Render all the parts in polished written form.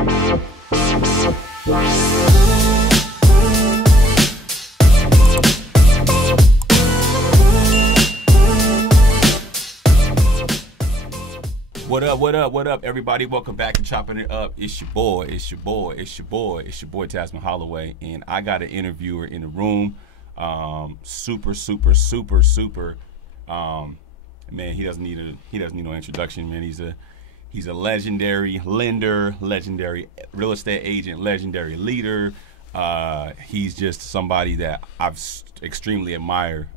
What up, everybody? Welcome back to Chopping It Up. It's your boy, Tasman Holloway, and I got an interviewer in the room. Super. Man, he doesn't need no introduction, man. He's a legendary lender, legendary real estate agent, legendary leader. He's just somebody that I've extremely admire.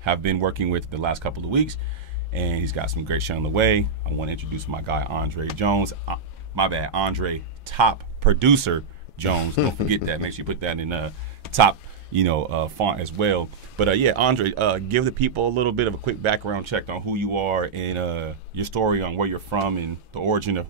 Have been working with the last couple of weeks. And he's got some great shit on the way. I want to introduce my guy, Andre Jones. My bad, Andre, top producer Jones. Don't forget that. Make sure you put that in top, font as well. But yeah, Andre, give the people a little bit of a quick background check on who you are and your story on where you're from and the origin of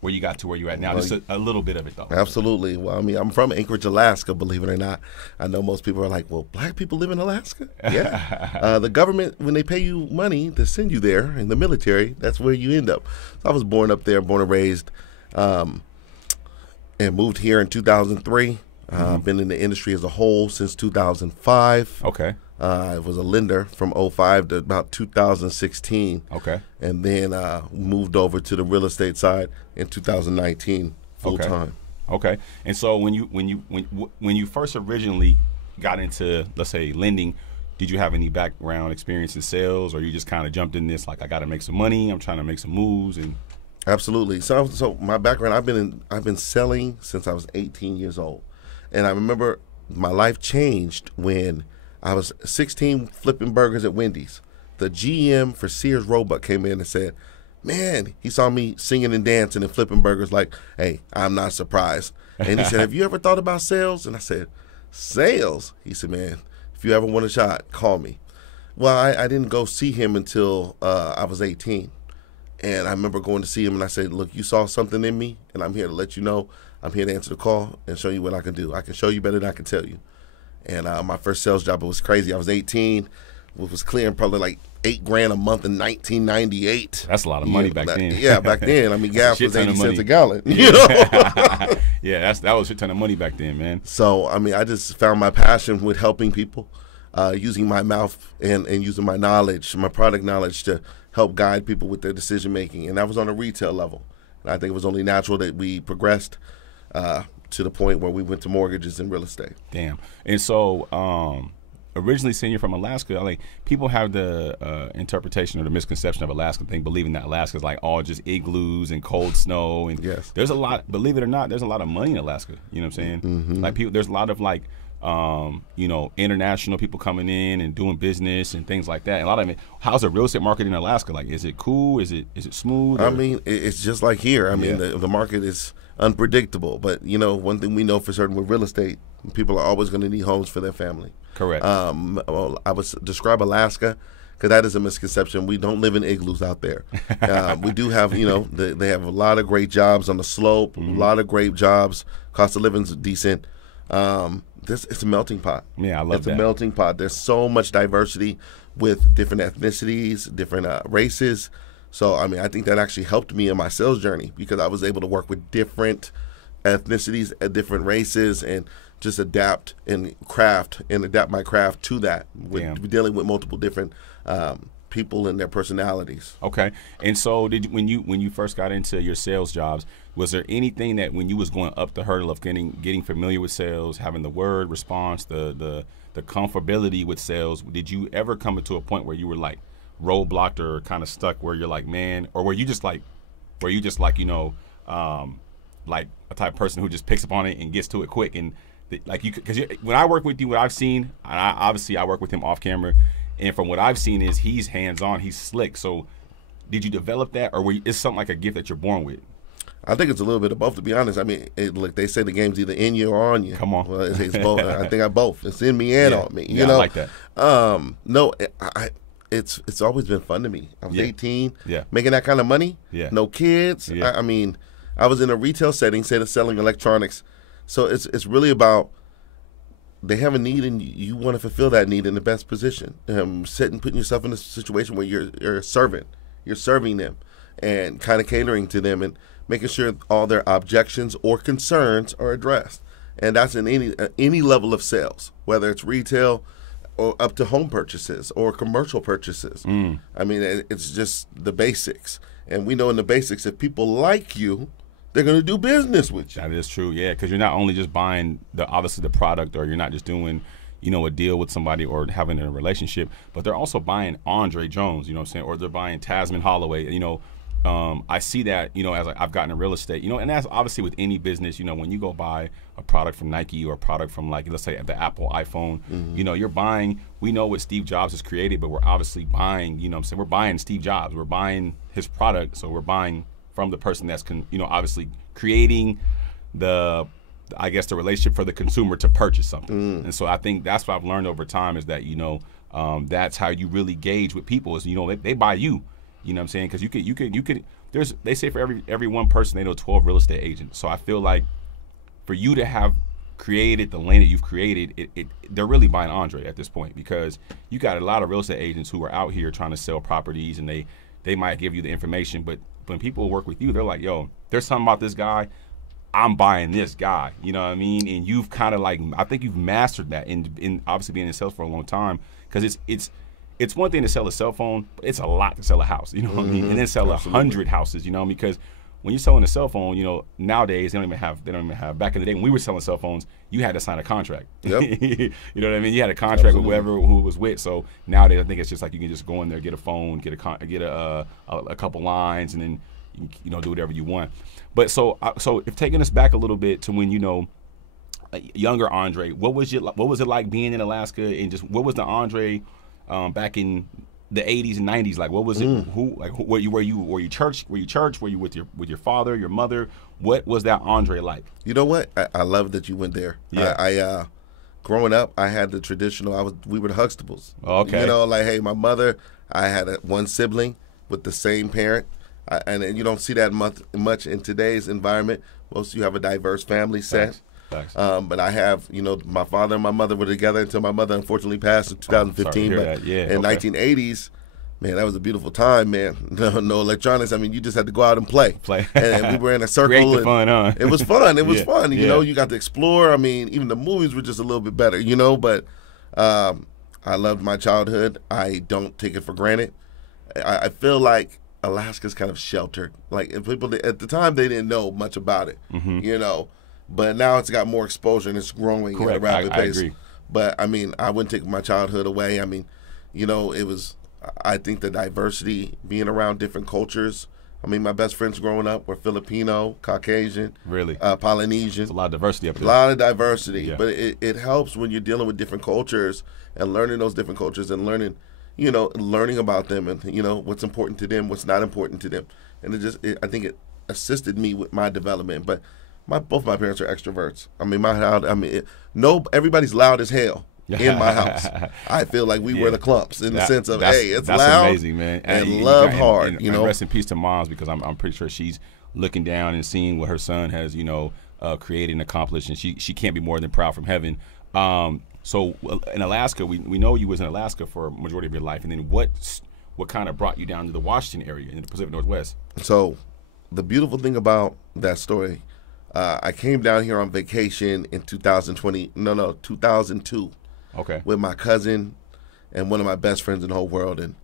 where you got to where you're at now. Just a little bit of it, though. Absolutely. Well, I mean, I'm from Anchorage, Alaska, believe it or not. I know most people are like, well, black people live in Alaska? Yeah. The government, when they pay you money to send you there in the military, that's where you end up. So I was born up there, born and raised, and moved here in 2003. I've been in the industry as a whole since 2005. Okay. I was a lender from 05 to about 2016. Okay. And then moved over to the real estate side in 2019 full time. Okay. And so when you first originally got into, let's say, lending, did you have any background experience in sales, or you just kind of jumped in this like, I got to make some money, I'm trying to make some moves? And Absolutely. So my background, I've been selling since I was 18 years old. And I remember my life changed when I was 16 flipping burgers at Wendy's. The GM for Sears Roebuck came in and said, man, he saw me singing and dancing and flipping burgers like, hey, I'm not surprised. And he said, have you ever thought about sales? And I said, sales? He said, man, if you ever want a shot, call me. Well, I didn't go see him until I was 18. And I remember going to see him and I said, look, you saw something in me and I'm here to let you know. I'm here to answer the call and show you what I can do. I can show you better than I can tell you. And my first sales job, it was crazy. I was 18, was clearing probably like $8,000 a month in 1998. That's a lot of money back then. Yeah, back then. I mean, gas was 80 cents a gallon. Yeah. You know? Yeah, that was a ton of money back then, man. So, I mean, I just found my passion with helping people, using my mouth and using my knowledge, my product knowledge to help guide people with their decision making. And that was on a retail level. And I think it was only natural that we progressed to the point where we went to mortgages and real estate. Damn. And so originally saying you're from Alaska, like people have the interpretation or the misconception of Alaska thing, believing that Alaska is like all just igloos and cold snow. And yes, there's a lot, believe it or not, there's a lot of money in Alaska. You know what I'm saying? Mm-hmm. Like people, there's a lot of like, international people coming in and doing business and things like that. And a lot of it, how's the real estate market in Alaska? Like, is it cool? Is it smooth? I mean, it's just like here. I mean, the market is unpredictable. But, one thing we know for certain with real estate, people are always going to need homes for their family. Correct. Well, I would describe Alaska, because that is a misconception. We don't live in igloos out there. We do have, they have a lot of great jobs on the slope, a lot of great jobs. Cost of living's decent. It's a melting pot. Yeah, I love that. It's a melting pot. There's so much diversity with different ethnicities, different races. So, I mean, I think that actually helped me in my sales journey because I was able to work with different ethnicities, different races, and just adapt my craft to that. With dealing with multiple different people and their personalities. Okay. And so when you first got into your sales jobs, was there anything that when you was going up the hurdle of getting familiar with sales, having the word response, the comfortability with sales, did you ever come into a point where you were like roadblocked or kind of stuck where you're like, man, or were you just like like a type of person who just picks up on it and gets to it quick and because when I work with you, what I've seen, and I work with him off camera, and from what I've seen is he's hands-on, he's slick. So did you develop that, or is something like a gift that you're born with? I think it's a little bit of both, to be honest. I mean, look, they say the game's either in you or on you. Come on. Well, it's both. I think I both. It's in me and on me. You know? I like that. No, it's always been fun to me. I was 18, Yeah. making that kind of money, Yeah. no kids. Yeah. I mean, I was in a retail setting, selling electronics. So it's really about they have a need and you want to fulfill that need in the best position. Putting yourself in a situation where you're a servant. You're serving them. and kind of catering to them and making sure all their objections or concerns are addressed. And that's in any level of sales, whether it's retail or up to home purchases or commercial purchases. I mean, it's just the basics. And we know in the basics, if people like you, they're going to do business with you. That is true, yeah, because you're not only just buying obviously the product, or you're not just doing, a deal with somebody or having a relationship, but they're also buying Andre Jones, you know what I'm saying, or they're buying Tasman Holloway, I see that, as I've gotten in real estate, and that's obviously with any business, when you go buy a product from Nike or a product from, like, let's say the Apple iPhone, you're buying, we know what Steve Jobs has created, but we're obviously buying, we're buying Steve Jobs, we're buying his product, so we're buying from the person that's, obviously creating the relationship for the consumer to purchase something. And so I think that's what I've learned over time is that, that's how you really gauge with people is, they buy you. You know what I'm saying? Because you could. They say for every one person they know 12 real estate agents. So I feel like for you to have created the lane that you've created, they're really buying Andre at this point, because you got a lot of real estate agents who are out here trying to sell properties, and they might give you the information, but when people work with you, they're like, yo, there's something about this guy. I'm buying this guy. You know what I mean? And you've kind of I think you've mastered that in obviously being in sales for a long time, because it's one thing to sell a cell phone, but it's a lot to sell a house, you know what I mean? And then sell 100 houses, because when you're selling a cell phone, nowadays they don't even have, back in the day when we were selling cell phones, you had to sign a contract. Yep. You know what I mean? You had a contract with whoever who it was with. So nowadays I think it's just like you can just go in there, get a phone, get a couple lines, and then do whatever you want. But so if taking us back a little bit to when younger Andre, what was it like being in Alaska, and just what was the Andre back in the 80s and 90s? Like, what was it? Were you church? Were you with your father, your mother? What was that Andre like? You know what? I love that you went there. Yeah. I growing up, I had the traditional. We were the Huxtables. Okay. Hey, my mother. I had one sibling with the same parent, and you don't see that much in today's environment. Most of you have a diverse family set. Thanks. But I have, my father and my mother were together until my mother unfortunately passed in 2015. But in 1980s, man, that was a beautiful time, man. No electronics. I mean, you just had to go out and play. And we were in a circle. Create the fun, huh? It was fun. It was fun. You got to explore. I mean, even the movies were just a little bit better, But I loved my childhood. I don't take it for granted. I feel like Alaska's kind of sheltered. Like, people at the time, they didn't know much about it, But now it's got more exposure and it's growing at a rapid pace. I agree. But, I mean, I wouldn't take my childhood away. I mean, it was, I think the diversity, being around different cultures. I mean, my best friends growing up were Filipino, Caucasian, really, Polynesian. There's a lot of diversity up there. A lot of diversity. Yeah. But it helps when you're dealing with different cultures and learning those different cultures and learning about them and, what's important to them, what's not important to them. And I think it assisted me with my development. But both my parents are extroverts. I mean, everybody's loud as hell in my house. I feel like we were the clumps in the sense of, hey, it's that's loud, amazing, man, and love hard. And rest in peace to moms, because I'm pretty sure she's looking down and seeing what her son has, created and accomplished, and she can't be more than proud from heaven. So in Alaska, we know you was in Alaska for a majority of your life, and then what kind of brought you down to the Washington area in the Pacific Northwest? So the beautiful thing about that story. I came down here on vacation in 2002. Okay. With my cousin and one of my best friends in the whole world, and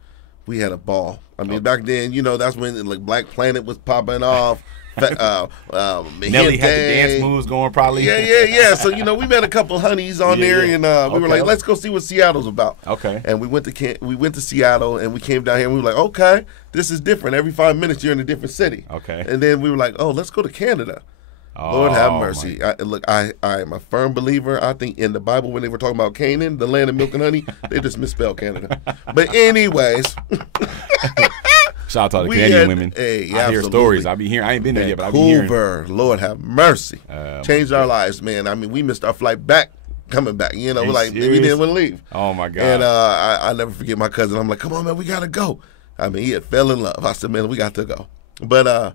we had a ball. I mean, back then, that's when Black Planet was popping off. Nelly had the dance moves going, probably. Yeah. So we met a couple honeys on there, and we were like, let's go see what Seattle's about. Okay. And we went to Seattle, and we came down here, and we were like, okay, this is different. Every 5 minutes, you're in a different city. Okay. And then we were like, oh, let's go to Canada. Lord have mercy. I am a firm believer. I think in the Bible, when they were talking about Canaan, the land of milk and honey, they just misspelled Canada. But anyways. Shout out to all the Canadian women. Hey, I hear stories. I ain't been there yet, but I be hearing. Vancouver, Lord have mercy. Changed our lives, man. I mean, we missed our flight back, coming back. We didn't want to leave. Oh, my God. And I never forget my cousin. I'm like, come on, man, we got to go. I mean, he had fell in love. I said, man, we got to go. But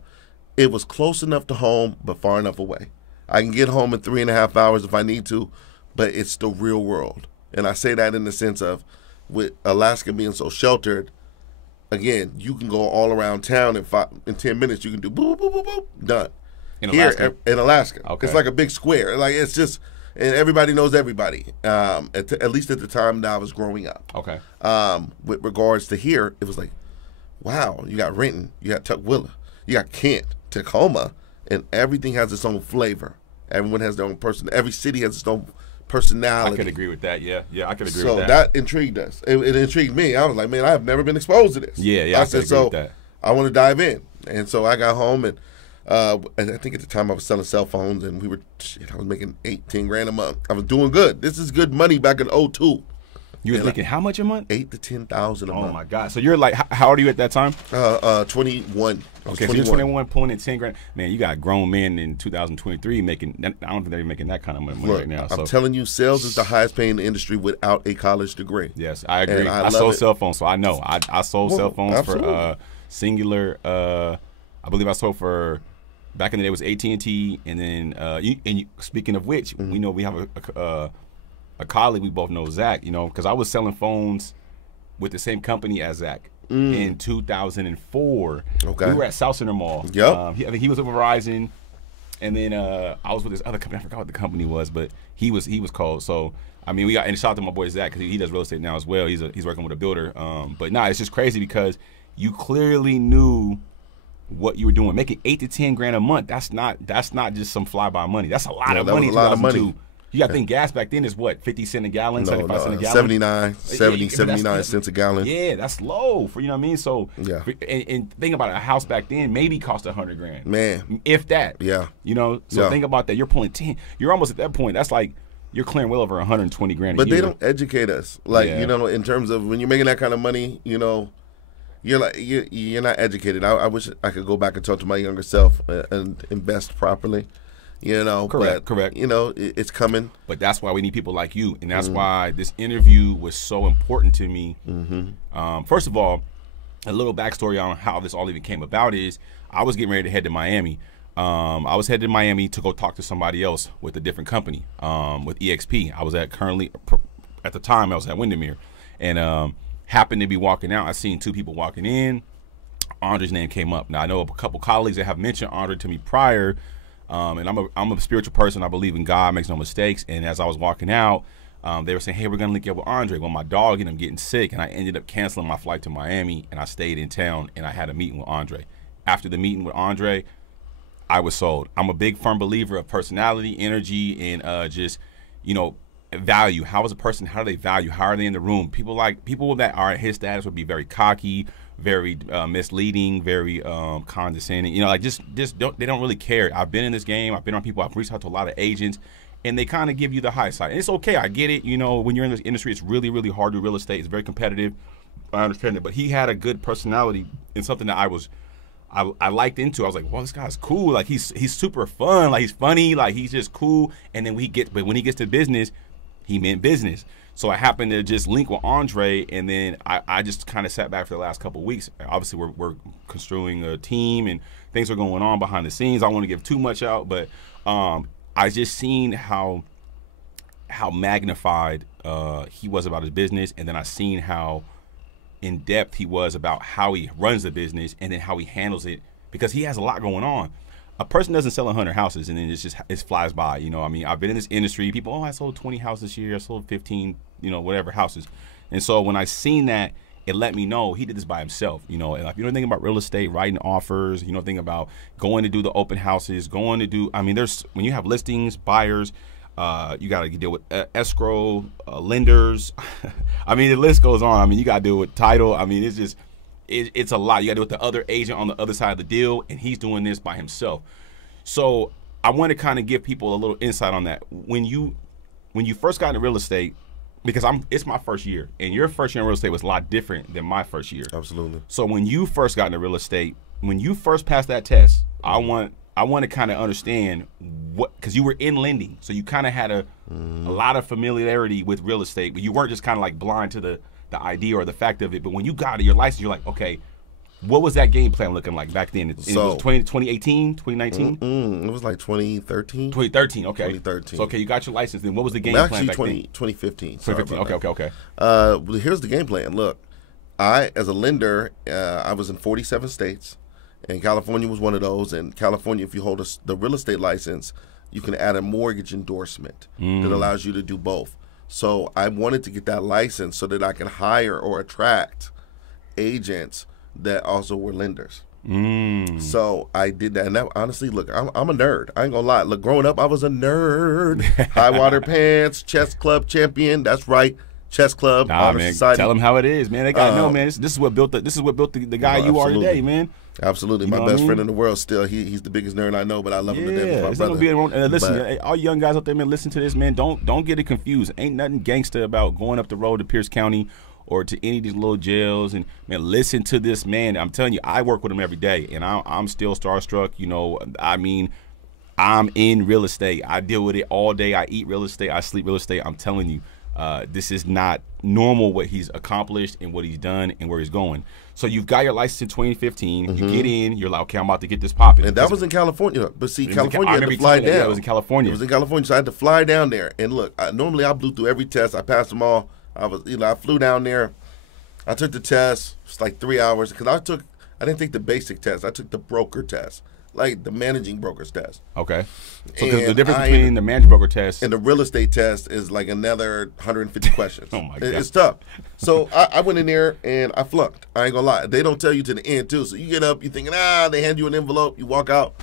it was close enough to home, but far enough away. I can get home in 3.5 hours if I need to, but it's the real world. And I say that in the sense of, with Alaska being so sheltered, again, you can go all around town in 10 minutes. You can do boop, boop, boop, boop, done. In Alaska? In Alaska. Okay. It's like a big square. Like, it's just, and everybody knows everybody, at least at the time that I was growing up. Okay. With regards to here, it was like, wow, you got Renton, you got Tukwila, you got Kent, Tacoma, and everything has its own flavor. Everyone has their own person. Every city has its own personality. I could agree with that. Yeah, I could agree so with that intrigued us. It intrigued me. I was like, man, I have never been exposed to this. Yeah, I said, could agree with that. I want to dive in. And so I got home, and I think at the time I was selling cell phones, and I was making 10 grand a month. I was doing good. This is good money back in 2002. You were making how much a month? 8 to 10,000 a month. Oh my God! So you're like, how old are you at that time? 21. Okay, so you're 21, pulling in 10 grand. Man, you got grown men in 2023 making. I don't think they're making that kind of money right now. I'm telling you, sales is the highest paying industry without a college degree. Yes, I agree. I sold cell phones, so I know. I sold cell phones absolutely. for Singular. I believe I sold for. Back in the day, it was AT&T, and then speaking of which, we know we have a colleague we both know, Zach. You know, because I was selling phones with the same company as Zach in 2004. Okay, we were at South Center Mall. Yep. I think he was at Verizon, and then I was with this other company. I forgot what the company was, but he was called. So I mean, and shout out to my boy Zach because he does real estate now as well. He's working with a builder. But it's just crazy because you clearly knew what you were doing, making 8 to 10 grand a month. That's not just some fly by money. That's a lot of money. Was a lot of money. You got to think gas back then is what, 50 cents a gallon, 75 cents a gallon, 79 cents a gallon. Yeah, that's low for, you know what I mean. So yeah, and think about it, a house back then maybe cost $100 grand, man, if that. Yeah, you know. So think about that. You're pulling 10. You're almost at that point. That's like you're clearing well over 120 grand. But a year. they don't educate us, like you know, in terms of when you're making that kind of money, you know. You're not educated. I wish I could go back and talk to my younger self and invest properly. You know, correct. You know, it's coming. But that's why we need people like you, and that's why this interview was so important to me. First of all, a little backstory on how this all even came about is I was getting ready to head to Miami. I was headed to Miami to go talk to somebody else with a different company, with EXP. I was at the time I was at Windermere, and happened to be walking out. I seen two people walking in. Andre's name came up. Now I know a couple colleagues that have mentioned Andre to me prior, and I'm a spiritual person. I believe in God, makes no mistakes. And as I was walking out, they were saying, "Hey, we're gonna link you up with Andre." Well, my dog ended up getting sick, and I ended up canceling my flight to Miami, and I stayed in town, and I had a meeting with Andre. After the meeting with Andre, I was sold. I'm a big firm believer of personality, energy, and just, you know, value. How is a person? How do they value? How are they in the room? People that are at his status would be very cocky, very misleading, very condescending. You know, like just they don't really care. I've been in this game. I've been on people. I've reached out to a lot of agents, and they kind of give you the high side. And it's okay. I get it. You know, when you're in this industry, it's really, really hard to do real estate. It's very competitive. I understand it. But he had a good personality and something that I liked into. I was like, well, this guy's cool. Like he's super fun. Like he's funny. Like he's just cool. And then when he gets to business, he meant business. So I happened to just link with Andre, and then I just kind of sat back for the last couple of weeks. Obviously, we're construing a team, and things are going on behind the scenes. I don't want to give too much out, but I just seen how magnified he was about his business, and then I seen how in depth he was about how he runs the business, and then how he handles it, because he has a lot going on. A person doesn't sell 100 houses and then it flies by. You know, I mean, I've been in this industry. People, I sold 20 houses this year. I sold 15, you know, whatever houses. And so when I seen that, it let me know he did this by himself. You know, and if you know anything about real estate, writing offers, you know, think about going to do the open houses, when you have listings, buyers, you got to deal with escrow, lenders. I mean, the list goes on. I mean, you got to deal with title. I mean, it's a lot. You got to deal with the other agent on the other side of the deal, and he's doing this by himself. So I want to kind of give people a little insight on that. When you first got into real estate, because it's my first year, and your first year in real estate was a lot different than my first year. Absolutely. So when you first got into real estate, when you first passed that test, I want to kind of understand because you were in lending, so you kind of had a lot of familiarity with real estate, but you weren't just kind of like blind to the idea or the fact of it. But when you got your license, you're like, okay, what was that game plan looking like back then? It was 2018, 2019? It was like 2013. 2013, okay. 2013. So, okay, you got your license. Then what was the game plan back then? 2015. 2015, okay. Well, here's the game plan. Look, as a lender, I was in 47 states, and California was one of those. And California, if you hold the real estate license, you can add a mortgage endorsement that allows you to do both. So I wanted to get that license so that I can hire or attract agents that also were lenders. So I did that. And that, honestly, look, I'm a nerd. I ain't gonna lie. Look, growing up, I was a nerd. High water pants, chess club champion. That's right. Chess club, honor man, society. tell them how it is, man. They gotta know, man. This is what built the guy you are today, man. Absolutely, You know my what I best mean? friend in the world. Still, he's the biggest nerd I know, but I love him to death. He's my it's not brother. gonna be listen, all young guys out there, man. Listen to this, man. Don't get it confused. Ain't nothing gangster about going up the road to Pierce County or to any of these little jails. And man, listen to this man. I'm telling you, I work with him every day, and I'm still starstruck. You know, I mean, I'm in real estate. I deal with it all day. I eat real estate. I sleep real estate. I'm telling you. This is not normal what he's accomplished and what he's done and where he's going. So you've got your license in 2015. You get in. You're like, okay, I'm about to get this popping. And that was in California. But see, California had to fly down. Yeah, it was in California. It was in California, so I had to fly down there. And look, normally I blew through every test. I passed them all. I flew down there. I took the test. It's like 3 hours because I didn't take the basic test. I took the broker test, like the managing broker's test. Okay. So the difference between the managing broker test and the real estate test is like another 150 questions. Oh my God. It's tough. So I went in there and I flunked. I ain't gonna lie. They don't tell you to the end too. So you get up, you thinking, they hand you an envelope, you walk out.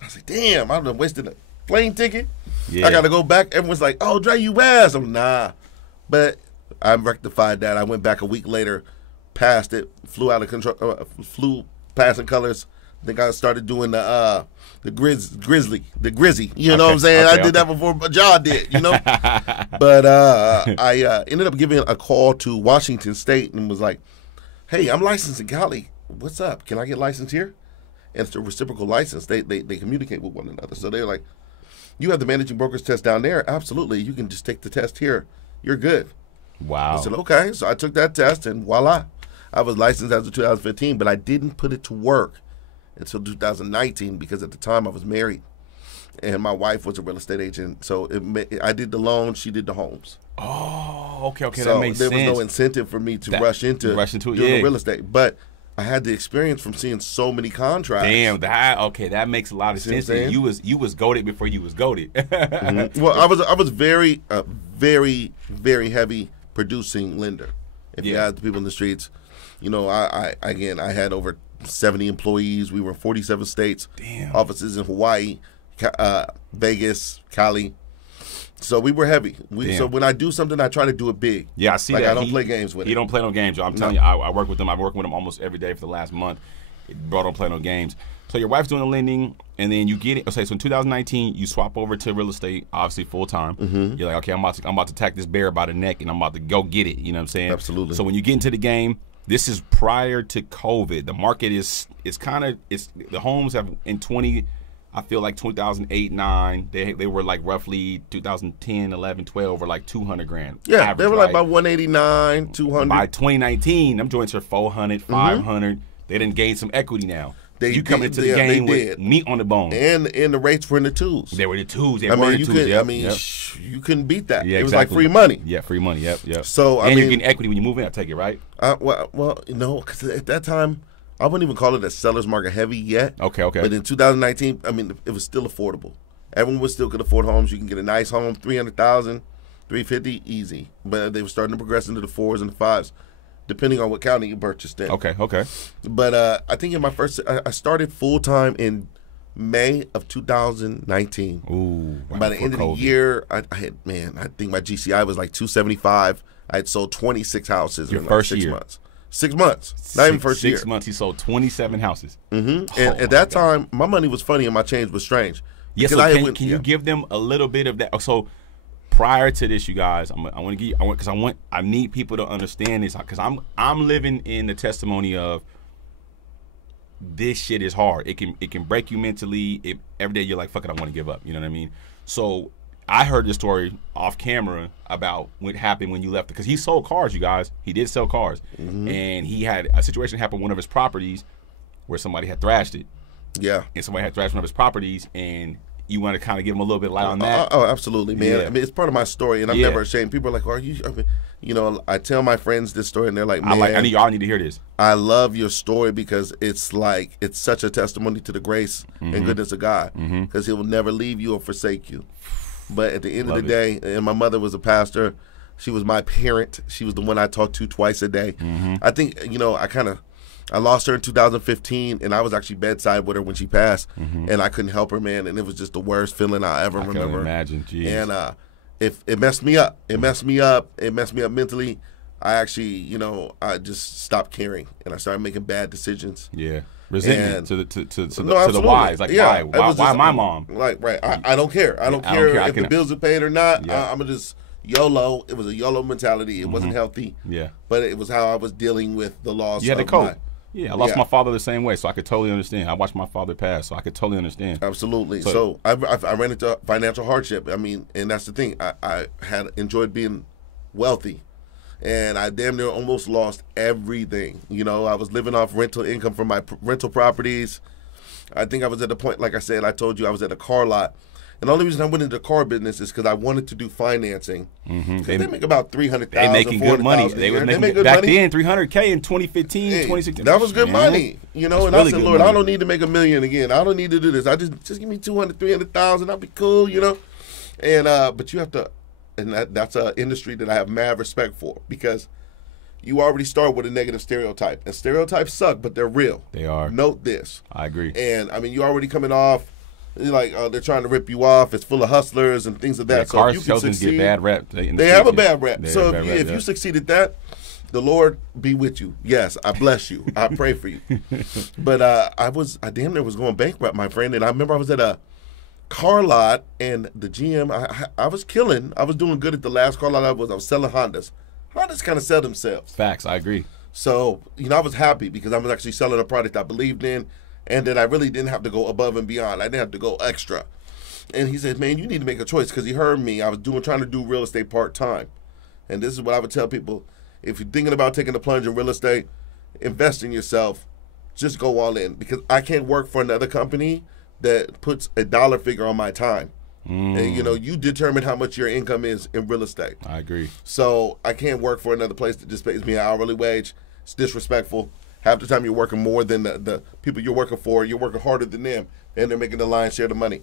I was like, damn, I've done wasted a plane ticket. Yeah. I gotta go back. Everyone's like, oh, Dre, you ass. I'm nah. But I rectified that. I went back a week later, passed it, flew out of control, flew passing colors. I think I started doing the Grizzy. You know what I'm saying? I did that before Ja did, you know? But I ended up giving a call to Washington State and was like, hey, I'm licensed in Cali. What's up? Can I get licensed here? And it's a reciprocal license. They communicate with one another. So they're like, you have the managing broker's test down there? Absolutely. You can just take the test here. You're good. Wow. I said, okay. So I took that test and voila. I was licensed as of 2015, but I didn't put it to work until 2019 because at the time I was married and my wife was a real estate agent. So I did the loan, she did the homes. Oh, okay, So that makes sense. there was no incentive for me to rush into doing the real estate. But I had the experience from seeing so many contracts. Damn, that makes a lot of sense. You was goated before you was goated. Well, I was very, very heavy producing lender. If you ask the people in the streets, you know, I had over 70 employees. We were in 47 states. Damn. Offices in Hawaii, Vegas, Cali. So we were heavy. So when I do something, I try to do it big. Yeah, I see like that. I don't play games with it. He don't play no games, Joe. I'm telling you, I work with him. I've worked with him almost every day for the last month. Bro, don't play no games. So your wife's doing the lending, and then you get it. Okay, so in 2019, you swap over to real estate, obviously full time. You're like, okay, I'm about to tack this bear by the neck, and I'm about to go get it. You know what I'm saying? Absolutely. So when you get into the game, this is prior to COVID. The market the homes have in 20. I feel like 2008, 9, they were like roughly 2010, 11, 12 were like 200 grand. Yeah, average, they were like about 189, 200. By 2019, them joints are 400, 500. They didn't gain some equity now. You come into the game with meat on the bone. And the rates were in the twos. They were the twos. You couldn't beat that. Yeah, it was like free money. Yeah, free money. Yep. So you're getting equity when you move in. I take it, right? Well, no, because at that time, I wouldn't even call it a seller's market heavy yet. Okay. But in 2019, it was still affordable. Everyone still could afford homes. You can get a nice home, $300,000, $350,000, easy. But they were starting to progress into the 4s and the 5s, depending on what county you purchased in. Okay. But I think I started full time in May of 2019. Ooh. By the end of the year, I think my GCI was like 275. I had sold 26 houses in like 6 months. 6 months, not even first year. 6 months, he sold 27 houses. And at that time, my money was funny and my change was strange. Yeah, so can you give them a little bit of that? So prior to this, you guys, I need people to understand this because I'm living in the testimony of this shit is hard. It can break you mentally. Every day you're like, fuck it, I want to give up. You know what I mean? So I heard this story off camera about what happened when you left because he sold cars, you guys. He did sell cars, and he had a situation happen on one of his properties where somebody had thrashed it. Yeah, and somebody had thrashed one of his properties, and you want to kind of give him a little bit of light on that. Oh, absolutely, man. Yeah. It's part of my story, and I'm never ashamed. People are like, you know, I tell my friends this story, and they're like, "Man, y'all need to hear this." I love your story because it's like it's such a testimony to the grace and goodness of God, because He will never leave you or forsake you. But at the end of the day, and my mother was a pastor. She was my parent. She was the one I talked to twice a day. I think, you know, I lost her in 2015, and I was actually bedside with her when she passed, and I couldn't help her, man. And it was just the worst feeling I ever remember. I can imagine, jeez. And it messed me up. It messed me up. It messed me up mentally. I actually, you know, I just stopped caring, and I started making bad decisions. Yeah. Resentment to the absolutely. whys. Like, yeah, why my mom? Like, right. I don't care. I don't care if the bills are paid or not. Yeah. I'm going to just YOLO. It was a YOLO mentality. It wasn't healthy. Yeah. But it was how I was dealing with the loss. You had to cope. I lost my father the same way, so I could totally understand. I watched my father pass, so I could totally understand. Absolutely. So I ran into financial hardship. I mean, and that's the thing. I had enjoyed being wealthy, and I damn near almost lost everything. You know, I was living off rental income from my rental properties. I think I was at the point, like I said, I told you I was at a car lot. And the only reason I went into the car business is because I wanted to do financing. They make about $300,000. They making good money. They was making good back then $300K in 2015, 2016. That was good money, you know. That's and really I said, Lord, money. I don't need to make $1 million again. I don't need to do this. I just give me 200, 300,000. I'll be cool, you know. And but you have to, and that's an industry that I have mad respect for, because you already start with a negative stereotype, and stereotypes suck, but they're real. They are. Note this. I agree. And I mean, you already coming off. Like they're trying to rip you off. It's full of hustlers and things of that. Yeah, so car if you can succeed, get bad rep. They have a bad rep. So if you succeed at that, the Lord be with you. Yes, I bless you. I pray for you. But I damn near was going bankrupt, my friend. And I remember I was at a car lot, and the GM, I was killing. I was doing good at the last car lot I was selling Hondas. Hondas kind of sell themselves. Facts, I agree. So, you know, I was happy because I was actually selling a product I believed in. And then I really didn't have to go above and beyond. I didn't have to go extra. And he said, man, you need to make a choice, because he heard me. I was trying to do real estate part-time. And this is what I would tell people. If you're thinking about taking the plunge in real estate, invest in yourself. Just go all in, because I can't work for another company that puts a dollar figure on my time. And, you know, you determine how much your income is in real estate. I agree. So I can't work for another place that just pays me an hourly wage. It's disrespectful. Half the time you're working more than the people you're working for. You're working harder than them, and they're making the lion's share of the money.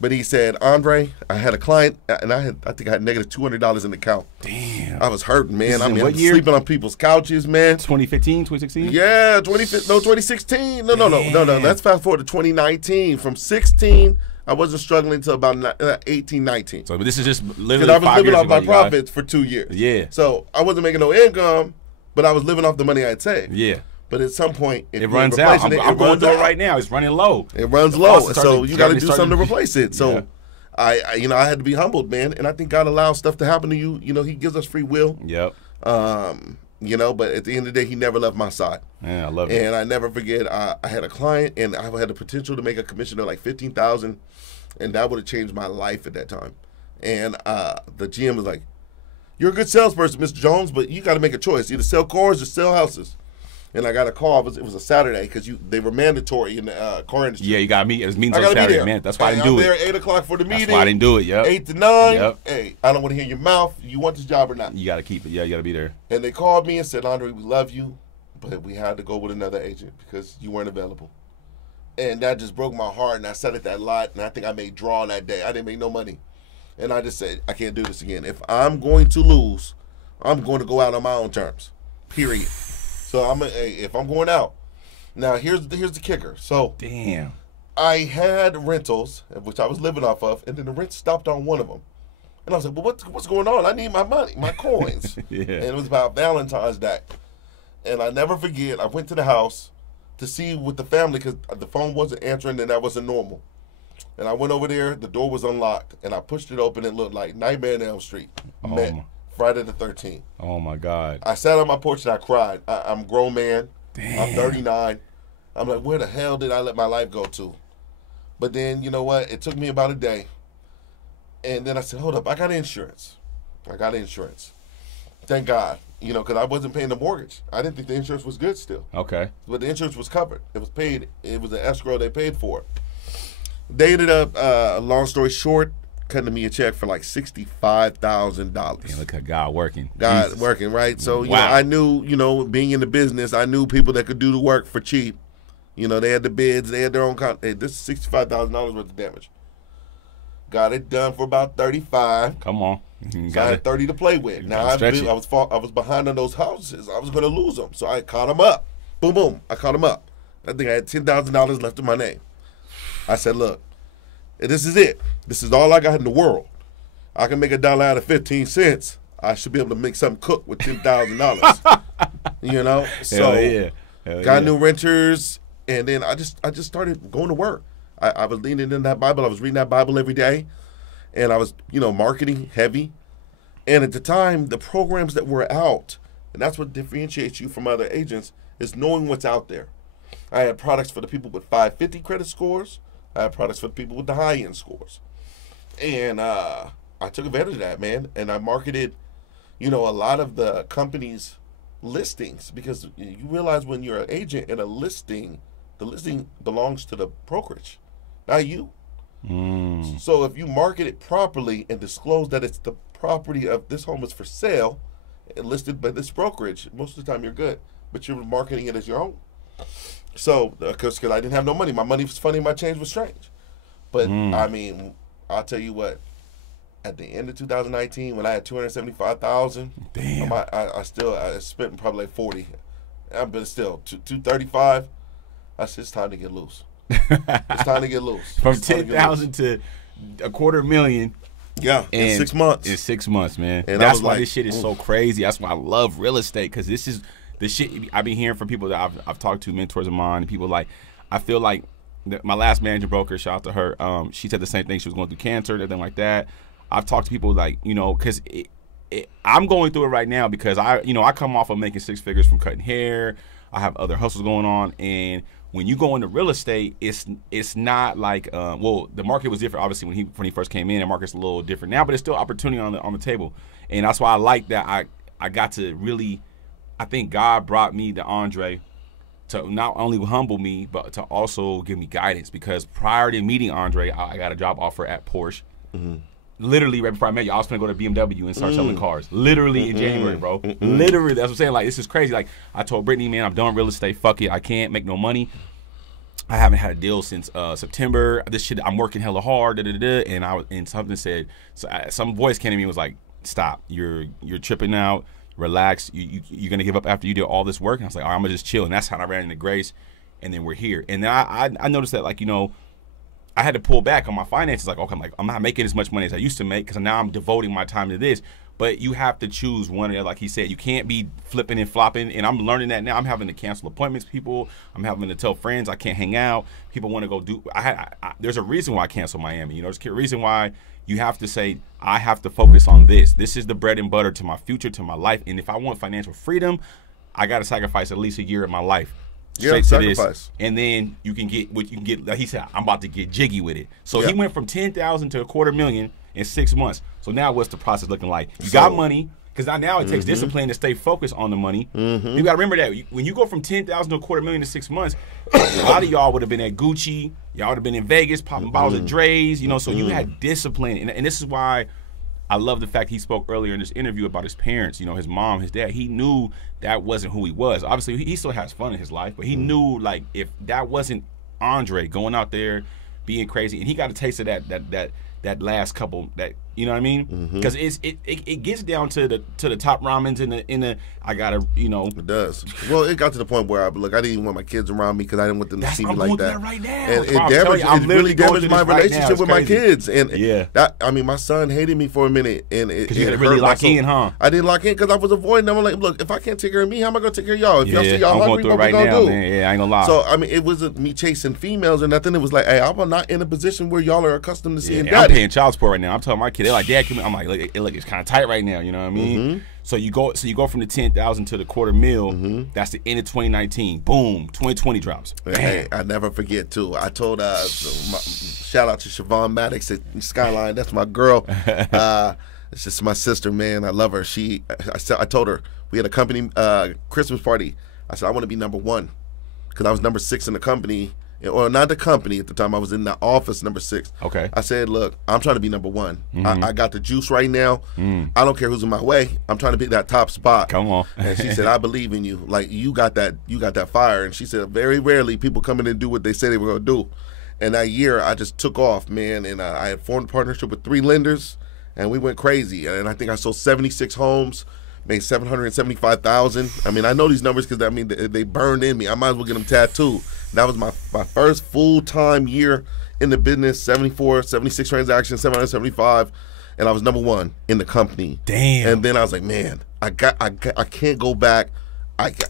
But he said, Andre, I had a client, and I think I had negative $200 in the account. Damn. I was hurting, man. I mean, I'm sleeping on people's couches, man. 2015, 2016? Yeah, 2016. No. Let's fast forward to 2019. From 16, I wasn't struggling until about 18, 19. So this is just literally 5 years ago. Because I was living off my profits for 2 years. Yeah. So I wasn't making no income, but I was living off the money I had saved. Yeah. But at some point, it runs out. I'm going through it right now. It's running low. It runs low, so you got to do something to replace it. So, I had to be humbled, man. And I think God allows stuff to happen to you. You know, He gives us free will. Yep. You know, but at the end of the day, He never left my side. Yeah, I love it. And I never forget. I had a client, and I had the potential to make a commission of like $15,000, and that would have changed my life at that time. And the GM was like, "You're a good salesperson, Mr. Jones, but you got to make a choice: either sell cars or sell houses." And I got a call. It was a Saturday, because they were mandatory in the car industry. Yeah, you got to meet. It means on Saturday, man. That's why I didn't do it. I'm there at 8 o'clock for the meeting. That's why I didn't do it. Yep. 8 to 9. Yep. Hey, I don't want to hear your mouth. You want this job or not? You got to keep it. Yeah, you got to be there. And they called me and said, Andre, we love you, but we had to go with another agent because you weren't available. And that just broke my heart. And I sat at that lot, and I think I made draw that day. I didn't make no money. And I just said, I can't do this again. If I'm going to lose, I'm going to go out on my own terms. Period. So if I'm going out. Now here's the kicker. So damn, I had rentals, which I was living off of, and then the rent stopped on one of them. And I was like, well, what's going on? I need my money, my coins. Yeah. And it was about Valentine's Day. And I never forget, I went to the house to see with the family, because the phone wasn't answering, and that wasn't normal. And I went over there, the door was unlocked, and I pushed it open, and it looked like Nightmare on Elm Street. Friday the 13th. Oh my God. I sat on my porch and I cried. I'm a grown man. Damn. I'm 39. I'm like, where the hell did I let my life go to? But then, you know what? It took me about a day. And then I said, hold up, I got insurance. Thank God. You know, because I wasn't paying the mortgage. I didn't think the insurance was good still. Okay. But the insurance was covered. It was paid. It was an escrow. They paid for it. They ended up, long story short, cutting me a check for like $65,000. Look at God working. God Jesus. working, right? So you Wow. know, I knew, you know, being in the business, I knew people that could do the work for cheap. You know, they had the bids, they had their own. Hey, this is $65,000 worth of damage. Got it done for about 35. Come on. So I had 30 to play with. Now I was behind on those houses. I was going to lose them, so I caught them up. Boom, boom. I caught them up. I think I had $10,000 left in my name. I said, look, this is it. This is all I got in the world. I can make $1 out of 15 cents. I should be able to make something cook with $10,000. You know, so got new renters, and then I just started going to work. I was leaning in that Bible. I was reading that Bible every day, and I was, you know, marketing heavy. And at the time, the programs that were out, and that's what differentiates you from other agents, is knowing what's out there. I had products for the people with 550 credit scores. I had products for the people with the high-end scores. And I took advantage of that, man. And I marketed, you know, a lot of the companies' listings, because you realize when you're an agent in a listing, the listing belongs to the brokerage, not you. So if you market it properly and disclose that it's the property of this home is for sale and listed by this brokerage, most of the time you're good. But you're marketing it as your own. So, because I didn't have no money. My money was funny, my change was strange. But, I mean, I'll tell you what. At the end of 2019, when I had $275,000, damn, I spent probably like 40. But still, 235. I said, it's time to get loose. It's time to get loose. From 10,000 to $250,000. Yeah, in 6 months. In 6 months, man. And that's why this shit is so crazy. That's why I love real estate, because this is the shit I've been hearing from people that I've talked to, mentors of mine, and people like, I feel like my last manager broker, shout out to her, she said the same thing. She was going through cancer and everything like that. I've talked to people like, you know, because I'm going through it right now because I come off of making 6 figures from cutting hair. I have other hustles going on, and when you go into real estate, it's not like well, the market was different obviously when he first came in. The market's a little different now, but it's still opportunity on the table, and that's why I like that I got to really, I think God brought me to Andre to not only humble me but to also give me guidance, because prior to meeting Andre, I got a job offer at Porsche. Literally right before I met you, I was gonna go to BMW and start selling cars. Literally in January, bro. Literally, that's what I'm saying. Like, this is crazy. Like, I told Brittany, man, I'm done real estate. Fuck it. I can't make no money. I haven't had a deal since September. This shit, I'm working hella hard. And something said, some voice came to me and was like, stop. You're tripping out. Relax. You're gonna give up after you do all this work. And I was like, all right, I'm gonna just chill. And that's how I ran into Grace. And then we're here. And then I noticed that, like, you know, I had to pull back on my finances. Like, okay, I'm not making as much money as I used to make, because now I'm devoting my time to this. But you have to choose one or the other. Like he said, you can't be flipping and flopping. And I'm learning that now. I'm having to cancel appointments, people. I'm having to tell friends I can't hang out. People want to go do. There's a reason why I cancel Miami. You know, there's a reason why you have to say, I have to focus on this. This is the bread and butter to my future, to my life. And if I want financial freedom, I got to sacrifice at least a year of my life. Straight to this, and then you can get what you can get. Like he said, I'm about to get jiggy with it. So he went from 10,000 to $250,000 in 6 months. So now what's the process looking like? You got money, because now it takes discipline to stay focused on the money. You got to remember that when you go from 10,000 to $250,000 in 6 months, a lot of y'all would have been at Gucci. Y'all would have been in Vegas popping bottles of Dre's. You know, so you had discipline, and this is why I love the fact he spoke earlier in this interview about his parents, you know, his mom, his dad. He knew that wasn't who he was. Obviously, he still has fun in his life, but he knew, like, if that wasn't Andre going out there being crazy, and he got a taste of that last couple, that, you know what I mean? Because it gets down to the top ramens in the I gotta, you know. It does. Well, it got to the point where I didn't even want my kids around me because I didn't want them to see me like that. Right now. And it really damaged my relationship with my kids. And that, I mean, my son hated me for a minute, and it you didn't really lock in, huh? I didn't lock in because I was avoiding them. I'm like, look, if I can't take care of me, how am I gonna take care of y'all? If y'all see y'all hungry, what we gonna do? Man. Yeah, I ain't gonna lie. So I mean, it wasn't me chasing females or nothing. It was like, hey, I'm not in a position where y'all are accustomed to seeing daddy. I'm paying child support right now. I'm telling my kid, they're like, Dad, come here. I'm like, look, it's kind of tight right now. You know what I mean? So you go from the 10,000 to the $250,000. That's the end of 2019. Boom, 2020 drops. Hey, I never forget too. I told shout out to Siobhan Maddox at Skyline. That's my girl. It's just my sister, man. I love her. I told her, we had a company Christmas party. I said, I want to be number 1, because I was number 6 in the company, or not the company at the time. I was in the office number 6. Okay. I said, look, I'm trying to be number 1. I got the juice right now. I don't care who's in my way. I'm trying to be that top spot. Come on. And she said, I believe in you. Like, you got that fire. And she said, very rarely people come in and do what they say they were going to do. And that year, I just took off, man. And I had formed a partnership with 3 lenders, and we went crazy. And I think I sold 76 homes. Made $775,000. I mean, I know these numbers because I mean they burned in me. I might as well get them tattooed. That was my first full-time year in the business. 76 transactions, 775, and I was number 1 in the company. Damn. And then I was like, man, I can't go back.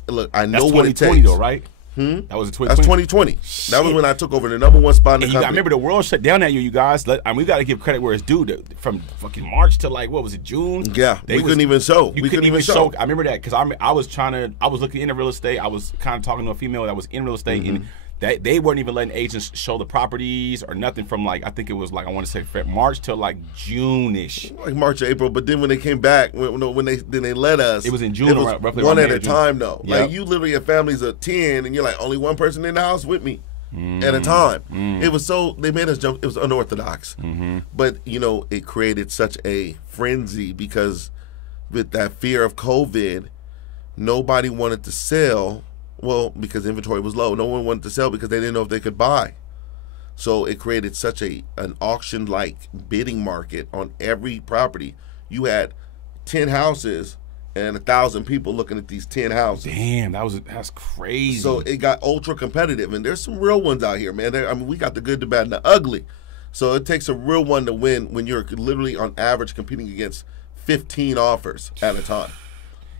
Look, I know That's what it 2020 takes. though, right? That was 2020. That's 2020. Shit. That was when I took over the number 1 spot in the And company. I remember the world shut down that year, you guys. We got to give credit where it's due. From fucking March to like, what was it, June? Yeah, we couldn't even show. We couldn't even show. I remember that because I was looking into real estate. I was kind of talking to a female that was in real estate, and they weren't even letting agents show the properties or nothing from like, I think it was like, I want to say March till like June-ish. Like March, April, but then when they came back, when they let us, it was in June. It was roughly one around at May a or June. time, though. Yep. Like, you literally have families of 10, and you're like, only one person in the house with me at a time. It was they made us jump. It was unorthodox. But, you know, it created such a frenzy because with that fear of COVID, nobody wanted to sell. Well, because inventory was low. No one wanted to sell because they didn't know if they could buy. So it created such an auction-like bidding market on every property. You had 10 houses and 1,000 people looking at these 10 houses. Damn, that's crazy. So it got ultra competitive, and there's some real ones out here, man. I mean, we got the good, the bad, and the ugly. So it takes a real one to win when you're literally on average competing against 15 offers at a time.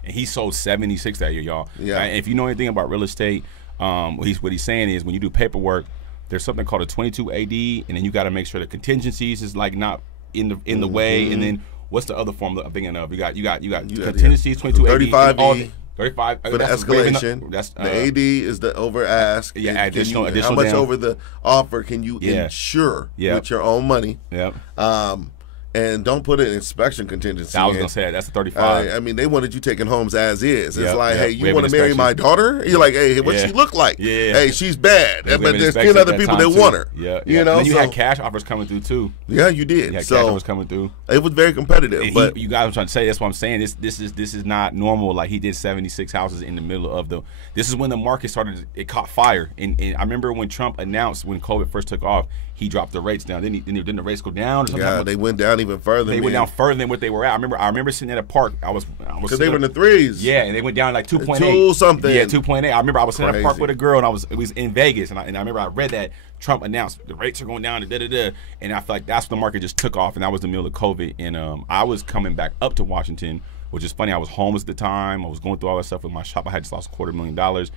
And he sold 76 that year, y'all. Yeah. And if you know anything about real estate, what he's saying is when you do paperwork, there's something called a 22 AD, and then you got to make sure the contingencies is like not in the way, and then what's the other form that I'm thinking of? You got contingencies, 22 35 AD, 35 for the escalation. That's the AD is the over ask. Yeah, additional how much down. over the offer can you insure with your own money? Yep. And don't put an inspection contingency. I was gonna say that's the 35. I mean, they wanted you taking homes as is. It's Yep, like, yep. hey, you want to marry my daughter? You're like, hey, what she look like? Yeah. Hey, she's bad. We But have there's inspection 10 other at people time, that too. want her. Yeah. You know, and then you so, had cash offers coming through too. Yeah, you did. You had so cash offers coming through. It was very competitive. And but you guys were trying to say, that's what I'm saying. This is not normal. Like, he did 76 houses in the middle of the. This is when the market started. It caught fire. And I remember when Trump announced when COVID first took off, he dropped the rates down. Didn't the rates go down or something? Yeah, they went down even further. They went down further than what they were at. I remember sitting at a park. I was because they were in the threes. Yeah, and they went down like 2.8. 2 something. Yeah, 2.8. I remember I was sitting at a park Crazy. with a girl, and it was in Vegas, and I remember I read that Trump announced the rates are going down, and I feel like that's when the market just took off, and that was the middle of COVID, and I was coming back up to Washington, which is funny. I was homeless at the time. I was going through all that stuff with my shop. I had just lost $250,000.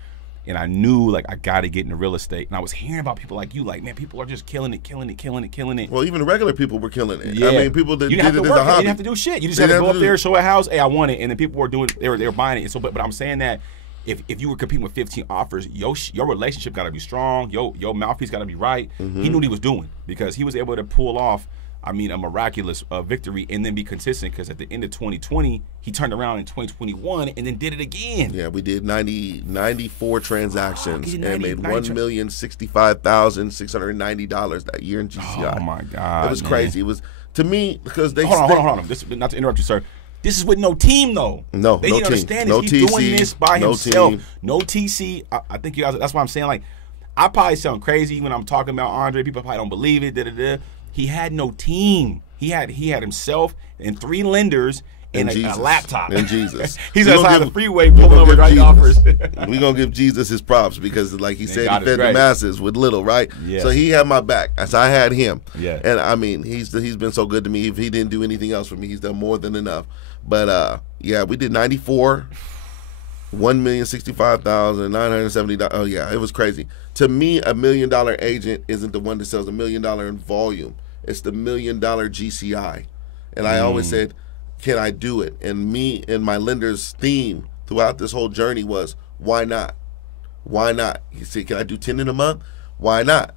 And I knew, like, I got to get into real estate. And I was hearing about people like you, like, man, people are just killing it. Well, even regular people were killing it. Yeah. I mean, people that you did didn't it have to as a work. You hobby. didn't have to do shit. You just had to go up there, show a house. Hey, I want it. And then people were doing, they were buying it. And so, but I'm saying that if you were competing with 15 offers, your relationship got to be strong. Your mouthpiece got to be right. He knew what he was doing because he was able to pull off, I mean, a miraculous victory and then be consistent because at the end of 2020, he turned around in 2021 and then did it again. Yeah, we did 94 transactions and made $1,065,690 that year in GCI. Oh, my God. It was crazy. It was, to me, because they... Hold on. This, not to interrupt you, sir. This is with no team, though. No, they no didn't team. understand No this. He's TC, doing this by no himself. team. No TC. I think you guys, that's why I'm saying, like, I probably sound crazy when I'm talking about Andre. People probably don't believe it. He had no team. He had himself and 3 lenders and a laptop. And Jesus. He's outside the freeway pulling over great offers. We're going to give Jesus his props because, like he said, he fed the masses with little, right? Yes. So he had my back as I had him. Yeah. And, I mean, he's been so good to me. If he didn't do anything else for me, he's done more than enough. But, yeah, we did 94, $1,065,970. Oh, yeah, it was crazy. To me, $1 million agent isn't the one that sells $1 million in volume. It's the $1 million GCI. And I always said, can I do it? And me and my lender's theme throughout this whole journey was, why not? Why not? He said, can I do 10 in a month? Why not?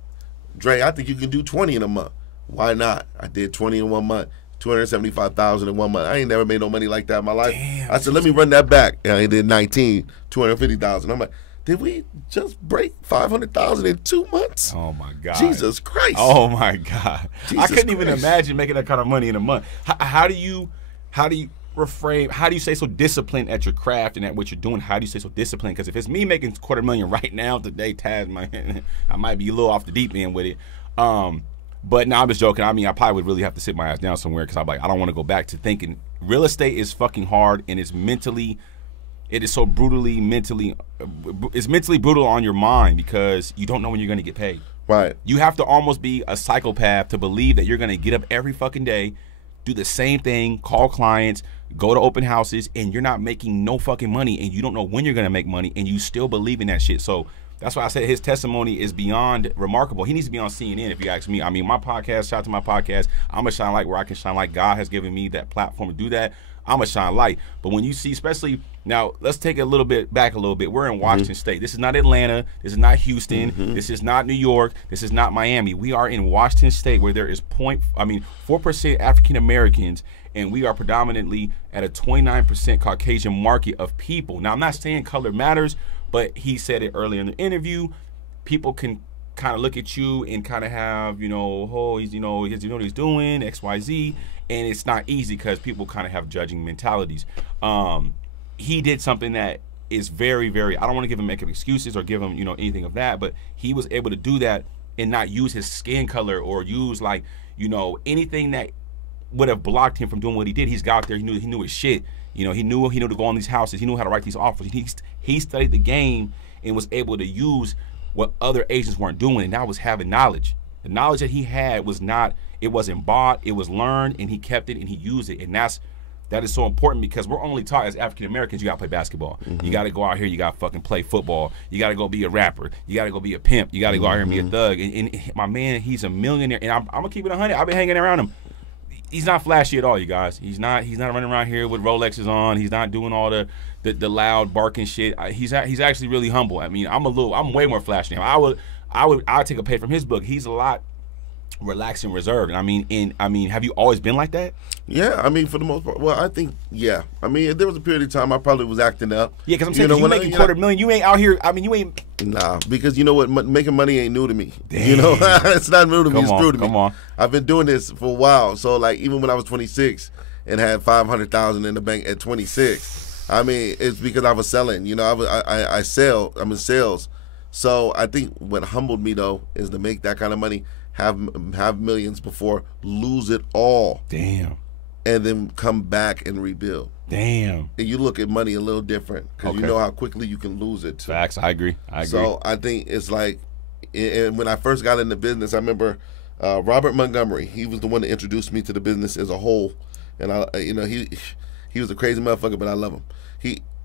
Dre, I think you can do 20 in a month. Why not? I did 20 in 1 month. $275,000 in 1 month. I ain't never made no money like that in my life. Damn, I said, let me run that back. And I did 19, $250,000. I'm like, did we just break 500,000 in 2 months? Oh my God. Jesus Christ. Oh my God. Jesus I couldn't even Christ. imagine making that kind of money in a month. How do you reframe? How do you stay so disciplined at your craft and at what you're doing? How do you stay so disciplined? Because if it's me making $250,000 right now today, Tasman, I might be a little off the deep end with it. But no, I'm just joking. I mean, I probably would really have to sit my ass down somewhere because I'm like, I don't want to go back to thinking. Real estate is fucking hard, and it's mentally, it is so brutally it's mentally brutal on your mind because you don't know when you're going to get paid. Right. You have to almost be a psychopath to believe that you're going to get up every fucking day, do the same thing, call clients, go to open houses, and you're not making no fucking money, and you don't know when you're going to make money, and you still believe in that shit. So that's why I said his testimony is beyond remarkable. He needs to be on CNN if you ask me. I mean, my podcast, shout out to my podcast, I'm a shine light where I can shine light. God has given me that platform to do that. I'm a shine light. But when you see, especially now, let's take it a little bit back a little bit. We're in Washington State. This is not Atlanta. This is not Houston. This is not New York. This is not Miami. We are in Washington State where there is 4% African Americans, and we are predominantly at a 29% Caucasian market of people. Now, I'm not saying color matters, but he said it earlier in the interview. People can kind of look at you and kind of have, oh, he's, what he's doing, X, Y, Z, and it's not easy because people kind of have judging mentalities. He did something that is very, very, I don't want to give him make up excuses or give him, anything of that, but he was able to do that and not use his skin color or use anything that would have blocked him from doing what he did. He's got out there, he knew his shit. He knew to go on these houses. He knew how to write these offers. He studied the game and was able to use what other agents weren't doing, and that was having knowledge. The knowledge that he had was not, it wasn't bought, it was learned, and he kept it and he used it. And that is so important because we're only taught as African Americans, you gotta play basketball. You gotta go out here, you gotta fucking play football. You gotta go be a rapper. You gotta go be a pimp. You gotta go out here and be a thug. And my man, he's a millionaire, and I'm gonna keep it 100. I've been hanging around him. He's not flashy at all, you guys. He's not running around here with Rolexes on. He's not doing all the loud barking shit. He's actually really humble. I mean, I'm way more flashy than him. I would take a page from his book. He's a lot relaxed and reserved. And I mean, have you always been like that? Yeah, I mean, for the most part. Well, I think, yeah. I mean, there was a period of time I probably was acting up. Yeah, because I'm saying you making $250,000. You ain't out here. I mean, you ain't. Nah, because you know what? Making money ain't new to me. Damn. It's not new to me. It's true to me. Come on. I've been doing this for a while. So, even when I was 26 and had 500,000 in the bank at 26, I mean, it's because I was selling. I sell. I'm in sales. So I think what humbled me though is to make that kind of money, have millions before, lose it all. Damn. And then come back and rebuild. Damn. And you look at money a little different because you know how quickly you can lose it too. Facts. I agree. So I think it's and when I first got into business, I remember Robert Montgomery. He was the one that introduced me to the business as a whole. And he was a crazy motherfucker, but I love him.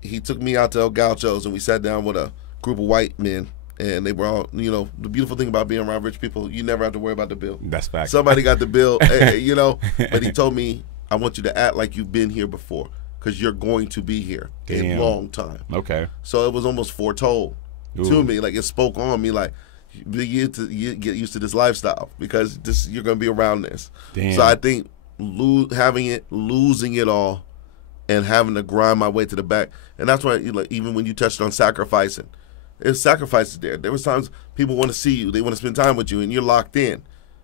He took me out to El Gaucho's and we sat down with a group of white men. And they were all, the beautiful thing about being around rich people, you never have to worry about the bill. That's fact. Somebody got the bill, But he told me, I want you to act like you've been here before because you're going to be here a long time. Okay. So it was almost foretold to me. Like, it spoke on me like, you get used to this lifestyle because you're going to be around this. Damn. So I think losing it all and having to grind my way to the back. And that's why, even when you touched on sacrificing, there's sacrifices there. There was times people want to see you. They want to spend time with you, and you're locked in.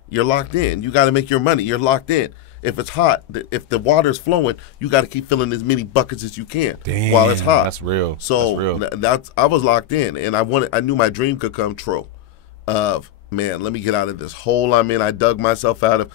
You're locked in. You got to make your money. You're locked in. If it's hot, if the water's flowing, you got to keep filling as many buckets as you can while it's hot. That's real. So I was locked in, and I knew my dream could come true. Of, man, let me get out of this hole I'm in. I dug myself out of.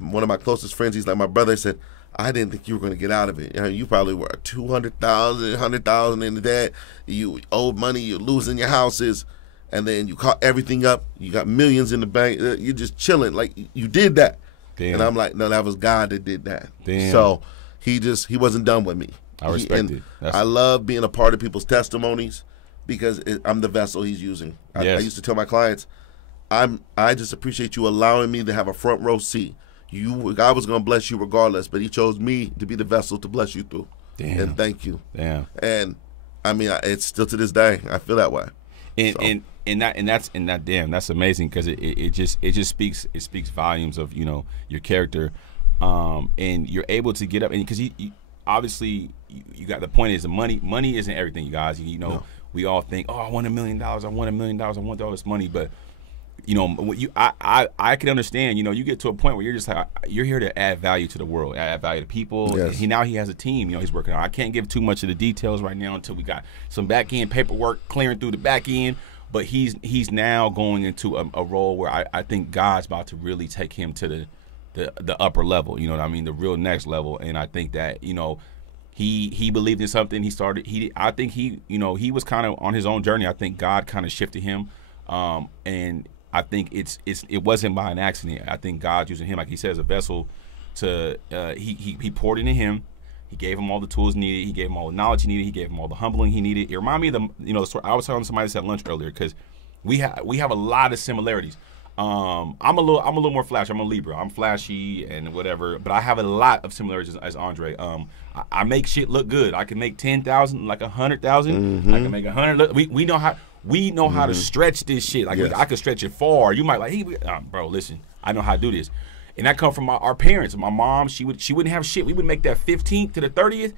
One of my closest friends, he's like my brother, said, I didn't think you were going to get out of it. You probably were 200,000, 100,000 in debt. You owed money. You're losing your houses. And then you caught everything up. You got millions in the bank. You're just chilling. Like, you did that. Damn. And I'm like, no, that was God that did that. Damn. So he wasn't done with me. I respect it. I love being a part of people's testimonies because I'm the vessel he's using. I used to tell my clients, I just appreciate you allowing me to have a front row seat. God was going to bless you regardless, but he chose me to be the vessel to bless you through. Damn. And thank you. Damn. And I mean, it's still to this day, I feel that way. That's amazing because it just speaks volumes of your character, and you're able to get up and because you obviously you got the point is the money isn't everything, you guys. No. we all think, oh, I want $1 million, I want $1 million, I want all this money. But you know, I can understand. You know, you get to a point where you're just like, you're here to add value to the world, add value to people. Yes. Now he has a team. You know, he's working on. I can't give too much of the details right now until we got some back end paperwork clearing through the back end. But he's now going into a role where I think God's about to really take him to the upper level. You know what I mean? The real next level. And I think that, you know, he believed in something. I think he was kind of on his own journey. I think God kind of shifted him, and I think it wasn't by an accident. I think God's using him, like he says, a vessel to he poured into him. He gave him all the tools needed. He gave him all the knowledge he needed. He gave him all the humbling he needed. It reminded me of the story I was telling somebody this at lunch earlier, because we have a lot of similarities. I'm a little more flashy. I'm a Libra. I'm flashy and whatever, but I have a lot of similarities as Andre. I make shit look good. I can make 10,000 like 100,000. I can make 100. We know how to stretch this shit. Like, I could stretch it far. You might like, hey, bro, listen, I know how to do this. And that come from our parents. My mom, she wouldn't have shit. We would make that 15th to the 30th.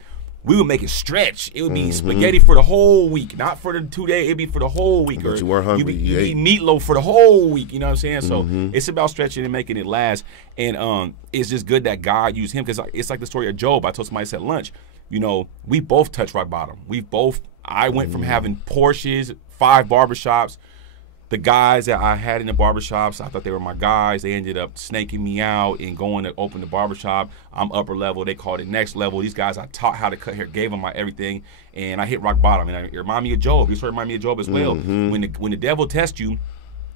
We would make it stretch. It would be spaghetti for the whole week, not for the 2 days. It'd be for the whole week. But you weren't hungry. You eat meatloaf for the whole week. You know what I'm saying? So it's about stretching and making it last. And it's just good that God used him, because it's like the story of Job. I told somebody this at lunch. You know, we both touched rock bottom. I went from having Porsches, 5 barbershops. The guys that I had in the barbershops, I thought they were my guys. They ended up snaking me out and going to open the barbershop. I'm upper level. They called it next level. These guys I taught how to cut hair, gave them my everything, and I hit rock bottom. And it reminded me of Job. This reminded me of Job as well. When the devil tests you,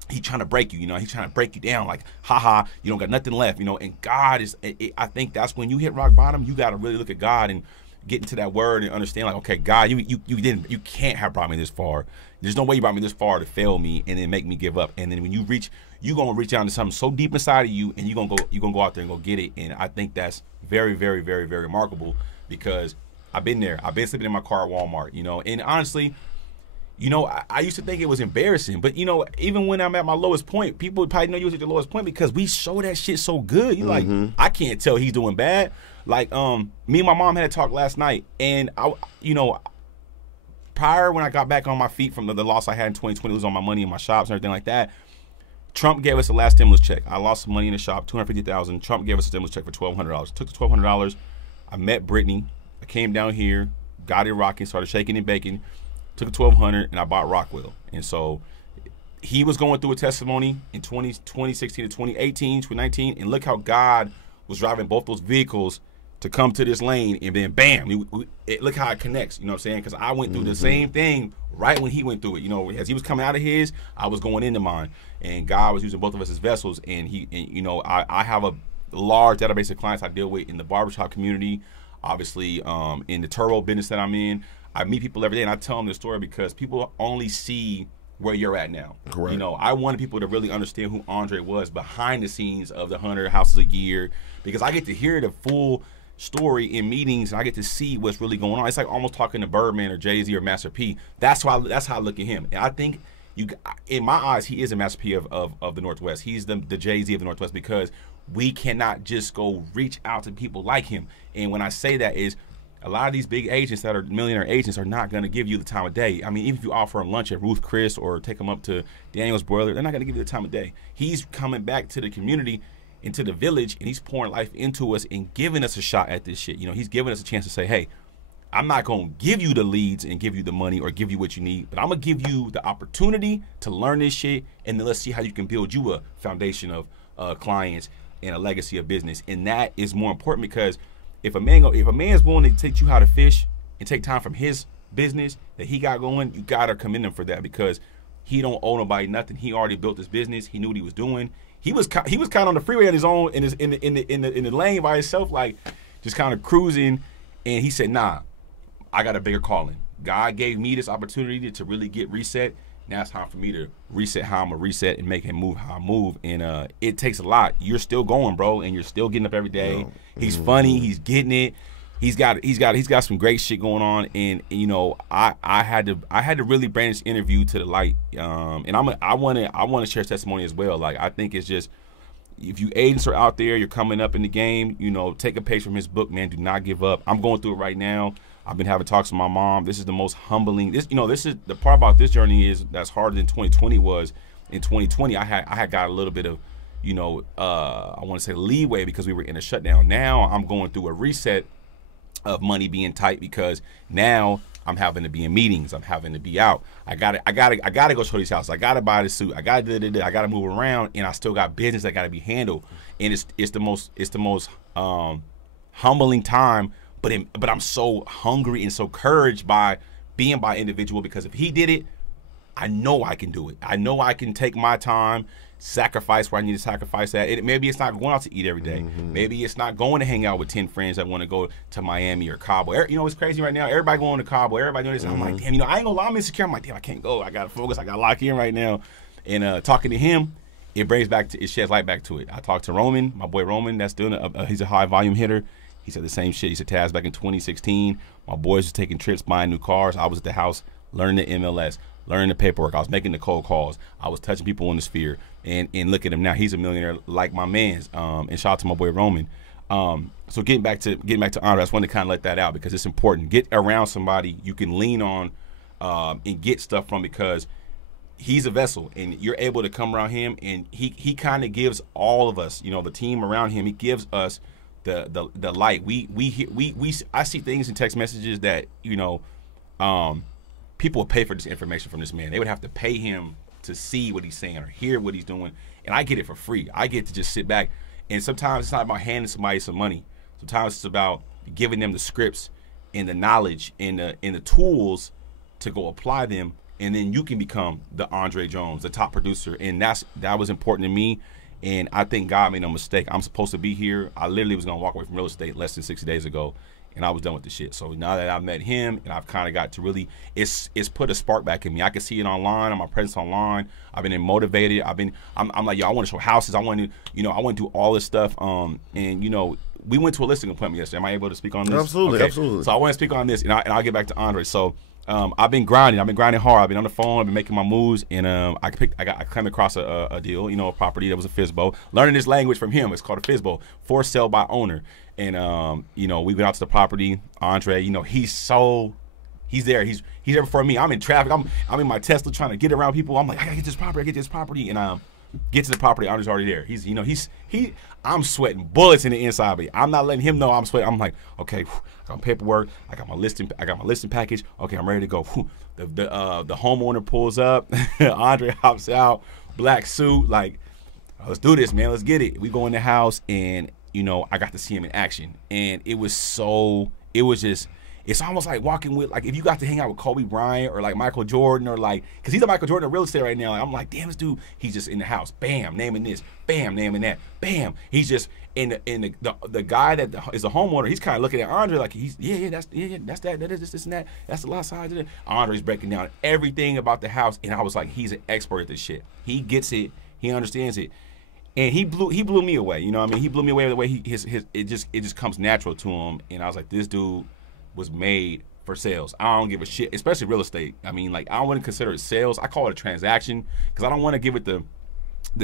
he's trying to break you. You know, he's trying to break you down. Like, haha, you don't got nothing left. You know, and God is. I think that's when you hit rock bottom. You got to really look at God and get into that word and understand, like, okay, God, you can't have brought me this far. There's no way you brought me this far to fail me and then make me give up. And then when you're gonna reach out to something so deep inside of you, and you're gonna go out there and go get it. And I think that's very, very, very, very remarkable, because I've been there. I've been sleeping in my car at Walmart, you know. And honestly, you know, I used to think it was embarrassing, but you know, even when I'm at my lowest point, people probably know you was at your lowest point because we show that shit so good. You like, I can't tell he's doing bad. Like, me and my mom had a talk last night, and prior, when I got back on my feet from the loss I had in 2020, losing all my money in my shops and everything like that, Trump gave us the last stimulus check. I lost some money in the shop, $250,000. Trump gave us a stimulus check for $1,200. Took the $1,200. I met Brittany. I came down here, got it rocking, started shaking and baking. Took the $1,200 and I bought Rockwell. And so he was going through a testimony in 2016 to 2018, 2019, and look how God was driving both those vehicles to come to this lane, and then bam, look how it connects. You know what I'm saying? Because I went through the same thing right when he went through it. You know, as he was coming out of his, I was going into mine, and God was using both of us as vessels. And you know, I have a large database of clients I deal with in the barbershop community, obviously in the turbo business that I'm in. I meet people every day, and I tell them this story because people only see where you're at now. Correct. You know, I wanted people to really understand who Andre was behind the scenes of the 100 houses a year, because I get to hear the full story in meetings, and I get to see what's really going on. It's like almost talking to Birdman or Jay-Z or Master P. That's how I look at him. And I think, in my eyes, he is a Master P of the Northwest. He's the Jay-Z of the Northwest, because we cannot just go reach out to people like him. And when I say that is, a lot of these big agents that are millionaire agents are not going to give you the time of day. I mean, even if you offer them lunch at Ruth Chris or take them up to Daniel's Broiler, they're not going to give you the time of day. He's coming back to the community, into the village, and he's pouring life into us and giving us a shot at this shit. You know, he's giving us a chance to say, hey, I'm not going to give you the leads and give you the money or give you what you need, but I'm going to give you the opportunity to learn this shit, and then let's see how you can build you a foundation of clients and a legacy of business. And that is more important, because if a man's willing to teach you how to fish and take time from his business that he got going, you got to commend him for that, because he don't owe nobody nothing. He already built his business. He knew what he was doing. He was kind of on the freeway on his own, in the lane by himself, like just kind of cruising. And he said, "Nah, I got a bigger calling. God gave me this opportunity to really get reset. Now it's time for me to reset how I'm gonna reset and make him move how I move." And it takes a lot. You're still going, bro, and you're still getting up every day. He's funny. He's getting it. He's got some great shit going on. And you know, I had to really bring this interview to the light. And I want to share testimony as well. Like, I think it's just, if you agents are out there, you're coming up in the game, you know, take a page from his book, man. Do not give up. I'm going through it right now. I've been having talks with my mom. This is the most humbling. This is the part about this journey is that's harder than 2020 was. In 2020, I had got a little bit of, I want to say leeway because we were in a shutdown. Now I'm going through a reset of money being tight because now I'm having to be in meetings. I'm having to be out. I gotta go show these houses. I gotta buy the suit. I gotta move around, and I still got business that gotta be handled. And it's the most humbling time. But I'm so hungry and so encouraged by being by individual because if he did it, I know I can do it. I know I can take my time, sacrifice where I need to sacrifice that. Maybe it's not going out to eat every day. Maybe it's not going to hang out with 10 friends that want to go to Miami or Cabo. It's crazy right now. Everybody going to Cabo. Everybody doing this. I'm like, damn, I ain't gonna lie, I'm insecure. I'm like, damn, I can't go. I gotta focus. I gotta lock in right now. And talking to him, it sheds light back to it. I talked to Roman, my boy Roman. That's doing he's a high volume hitter. He said the same shit. He said, Taz, back in 2016, my boys was taking trips, buying new cars. I was at the house learning the MLS, learning the paperwork. I was making the cold calls. I was touching people in the sphere. And look at him now. He's a millionaire like my man's. And shout out to my boy Roman. So getting back to Andre, I just wanted to kind of let that out because it's important. Get around somebody you can lean on and get stuff from because he's a vessel and you're able to come around him and he kind of gives all of us, the team around him, he gives us the light. I see things in text messages that people would pay for this information from this man. They would have to pay him to see what he's saying or hear what he's doing, and I get it for free. I get to just sit back, and sometimes it's not about handing somebody some money. Sometimes it's about giving them the scripts and the knowledge and the tools to go apply them, and then you can become the Andre Jones, the top producer, and that was important to me. And I think God made no mistake. I'm supposed to be here. I literally was going to walk away from real estate less than 60 days ago, and I was done with the shit. So now that I've met him and I've kind of got to really, it's put a spark back in me. I can see it online, on my presence online. I've been motivated. I'm like, yo, I want to show houses. I want to, I want to do all this stuff. And we went to a listing appointment yesterday. Am I able to speak on this? Absolutely, okay. Absolutely. So I want to speak on this, and I'll get back to Andre. So I've been grinding. I've been grinding hard. I've been on the phone. I've been making my moves, and I came across a deal, a property that was a FSBO. Learning this language from him. It's called a FSBO, for sale by owner. And we went out to the property. Andre, he's there. He's there before me. I'm in traffic. I'm in my Tesla trying to get around people. I'm like, I gotta get this property. And get to the property. Andre's already there. I'm sweating bullets in the inside, but I'm not letting him know I'm sweating. I'm like, okay, I got paperwork. I got my listing package. Okay, I'm ready to go. The homeowner pulls up. Andre hops out, black suit. Like, let's do this, man. Let's get it. We go in the house, and I got to see him in action, and it's almost like walking with, like, if you got to hang out with Kobe Bryant or like Michael Jordan or like, because he's a Michael Jordan of real estate right now. Like, I'm like, damn, this dude, he's just in the house. Bam, naming this. Bam, naming that. Bam. He's just in the guy that is a homeowner. He's kind of looking at Andre like that's that. That is this and that. That's the lot size. Andre's breaking down everything about the house, and I was like, he's an expert at this shit. He gets it. He understands it. And he blew me away. You know what I mean? He blew me away with the way it just comes natural to him. And I was like, this dude was made for sales. I don't give a shit, especially real estate. I mean, like, I don't want to consider it sales. I call it a transaction because I don't want to give it the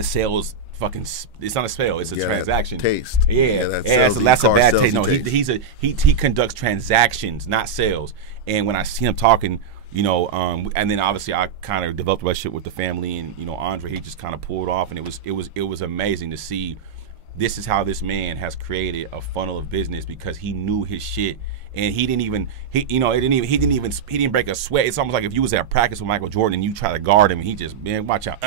sales fucking. It's not a sale. It's a transaction. Taste. That's a bad taste. No, he conducts transactions, not sales. And when I see him talking, and then obviously I kind of developed a relationship with the family, and Andre, he just kind of pulled off, and it was amazing to see. This is how this man has created a funnel of business because he knew his shit. And he didn't break a sweat. It's almost like if you was at practice with Michael Jordan and you try to guard him and he just, man, watch out,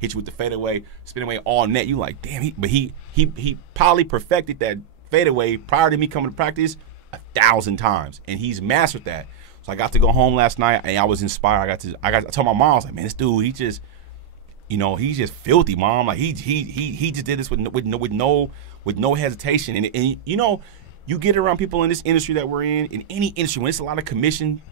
hit you with the fadeaway, spin away all net. You like, damn, he probably perfected that fadeaway prior to me coming to practice 1,000 times, and he's mastered that. So I got to go home last night and I was inspired. I told my mom, I was like, man, this dude, he's just filthy, mom. Like he just did this with no hesitation, and you get around people in this industry that we're in any industry, when it's a lot of commission,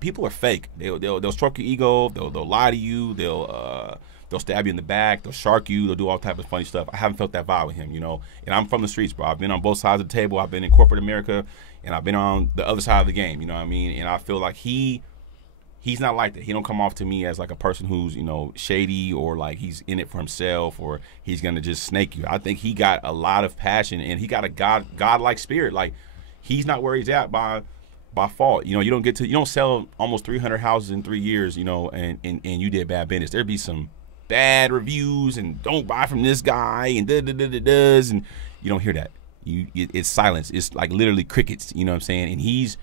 people are fake. They'll stroke your ego. They'll lie to you. They'll stab you in the back. They'll shark you. They'll do all type of funny stuff. I haven't felt that vibe with him, And I'm from the streets, bro. I've been on both sides of the table. I've been in corporate America, and I've been on the other side of the game. You know what I mean? And I feel like he's not like that. He don't come off to me as like a person who's, shady or like he's in it for himself or he's going to just snake you. I think he got a lot of passion and he got a godlike spirit. Like, he's not where he's at by, by fault. You know, you don't sell almost 300 houses in 3 years, you know, and you did bad business. There'd be some bad reviews and don't buy from this guy and does, and you don't hear that. It's silence. It's like literally crickets, you know what I'm saying? And he's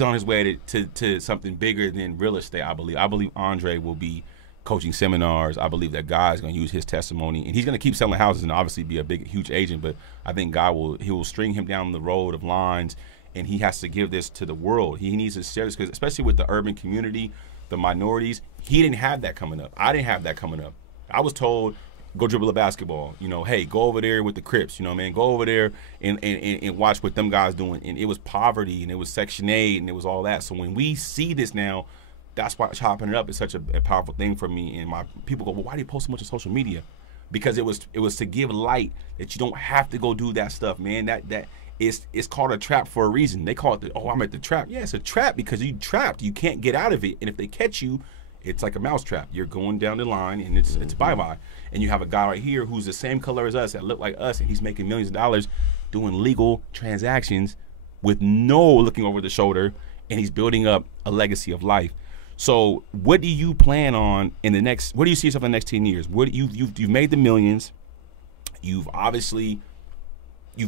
on his way to something bigger than real estate, I believe. I believe Andre will be coaching seminars. I believe that God's going to use his testimony, and he's going to keep selling houses and obviously be a big, huge agent, but I think God will string him down the road of lines, and he has to give this to the world. He needs to share this, because especially with the urban community, the minorities, he didn't have that coming up. I didn't have that coming up. I was told, go dribble a basketball. You know, hey, go over there with the Crips. You know, man, go over there and watch what them guys doing. And it was poverty, and it was Section 8, and it was all that. So when we see this now, that's why chopping it up is such a powerful thing for me. And my people go, well, why do you post so much on social media? Because it was to give light that you don't have to go do that stuff, man. It's called a trap for a reason. They call it, I'm at the trap. Yeah, it's a trap because you trapped. You can't get out of it. And if they catch you, it's like a mousetrap. You're going down the line, and it's bye-bye. And you have a guy right here who's the same color as us, that look like us, and he's making millions of dollars doing legal transactions with no looking over the shoulder, and he's building up a legacy of life. So what do you plan on in the next, what do you see yourself in the next 10 years? What you've made the millions. You've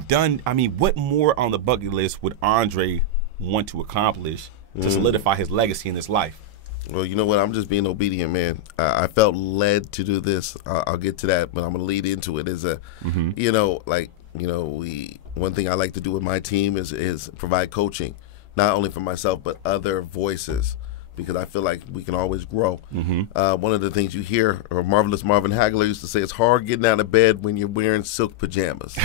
done, I mean, what more on the bucket list would Andre want to accomplish to solidify his legacy in this life? Well, you know what? I'm just being obedient, man. I felt led to do this. I'll get to that, but I'm going to lead into it. You know, like, you know, one thing I like to do with my team is provide coaching, not only for myself, but other voices, because I feel like we can always grow. One of the things you hear, or Marvelous Marvin Hagler used to say, it's hard getting out of bed when you're wearing silk pajamas.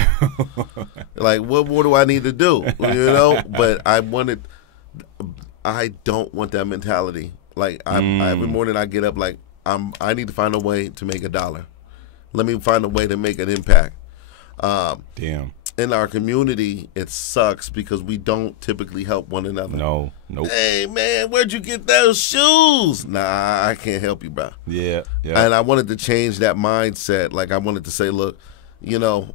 Like, what more do I need to do? You know? But I don't want that mentality. Like, every morning I get up like, I need to find a way to make $1. Let me find a way to make an impact. Damn. In our community, it sucks because we don't typically help one another. Nope. Hey, man, where'd you get those shoes? Nah, I can't help you, bro. Yeah. And I wanted to change that mindset. Like, I wanted to say, look, you know,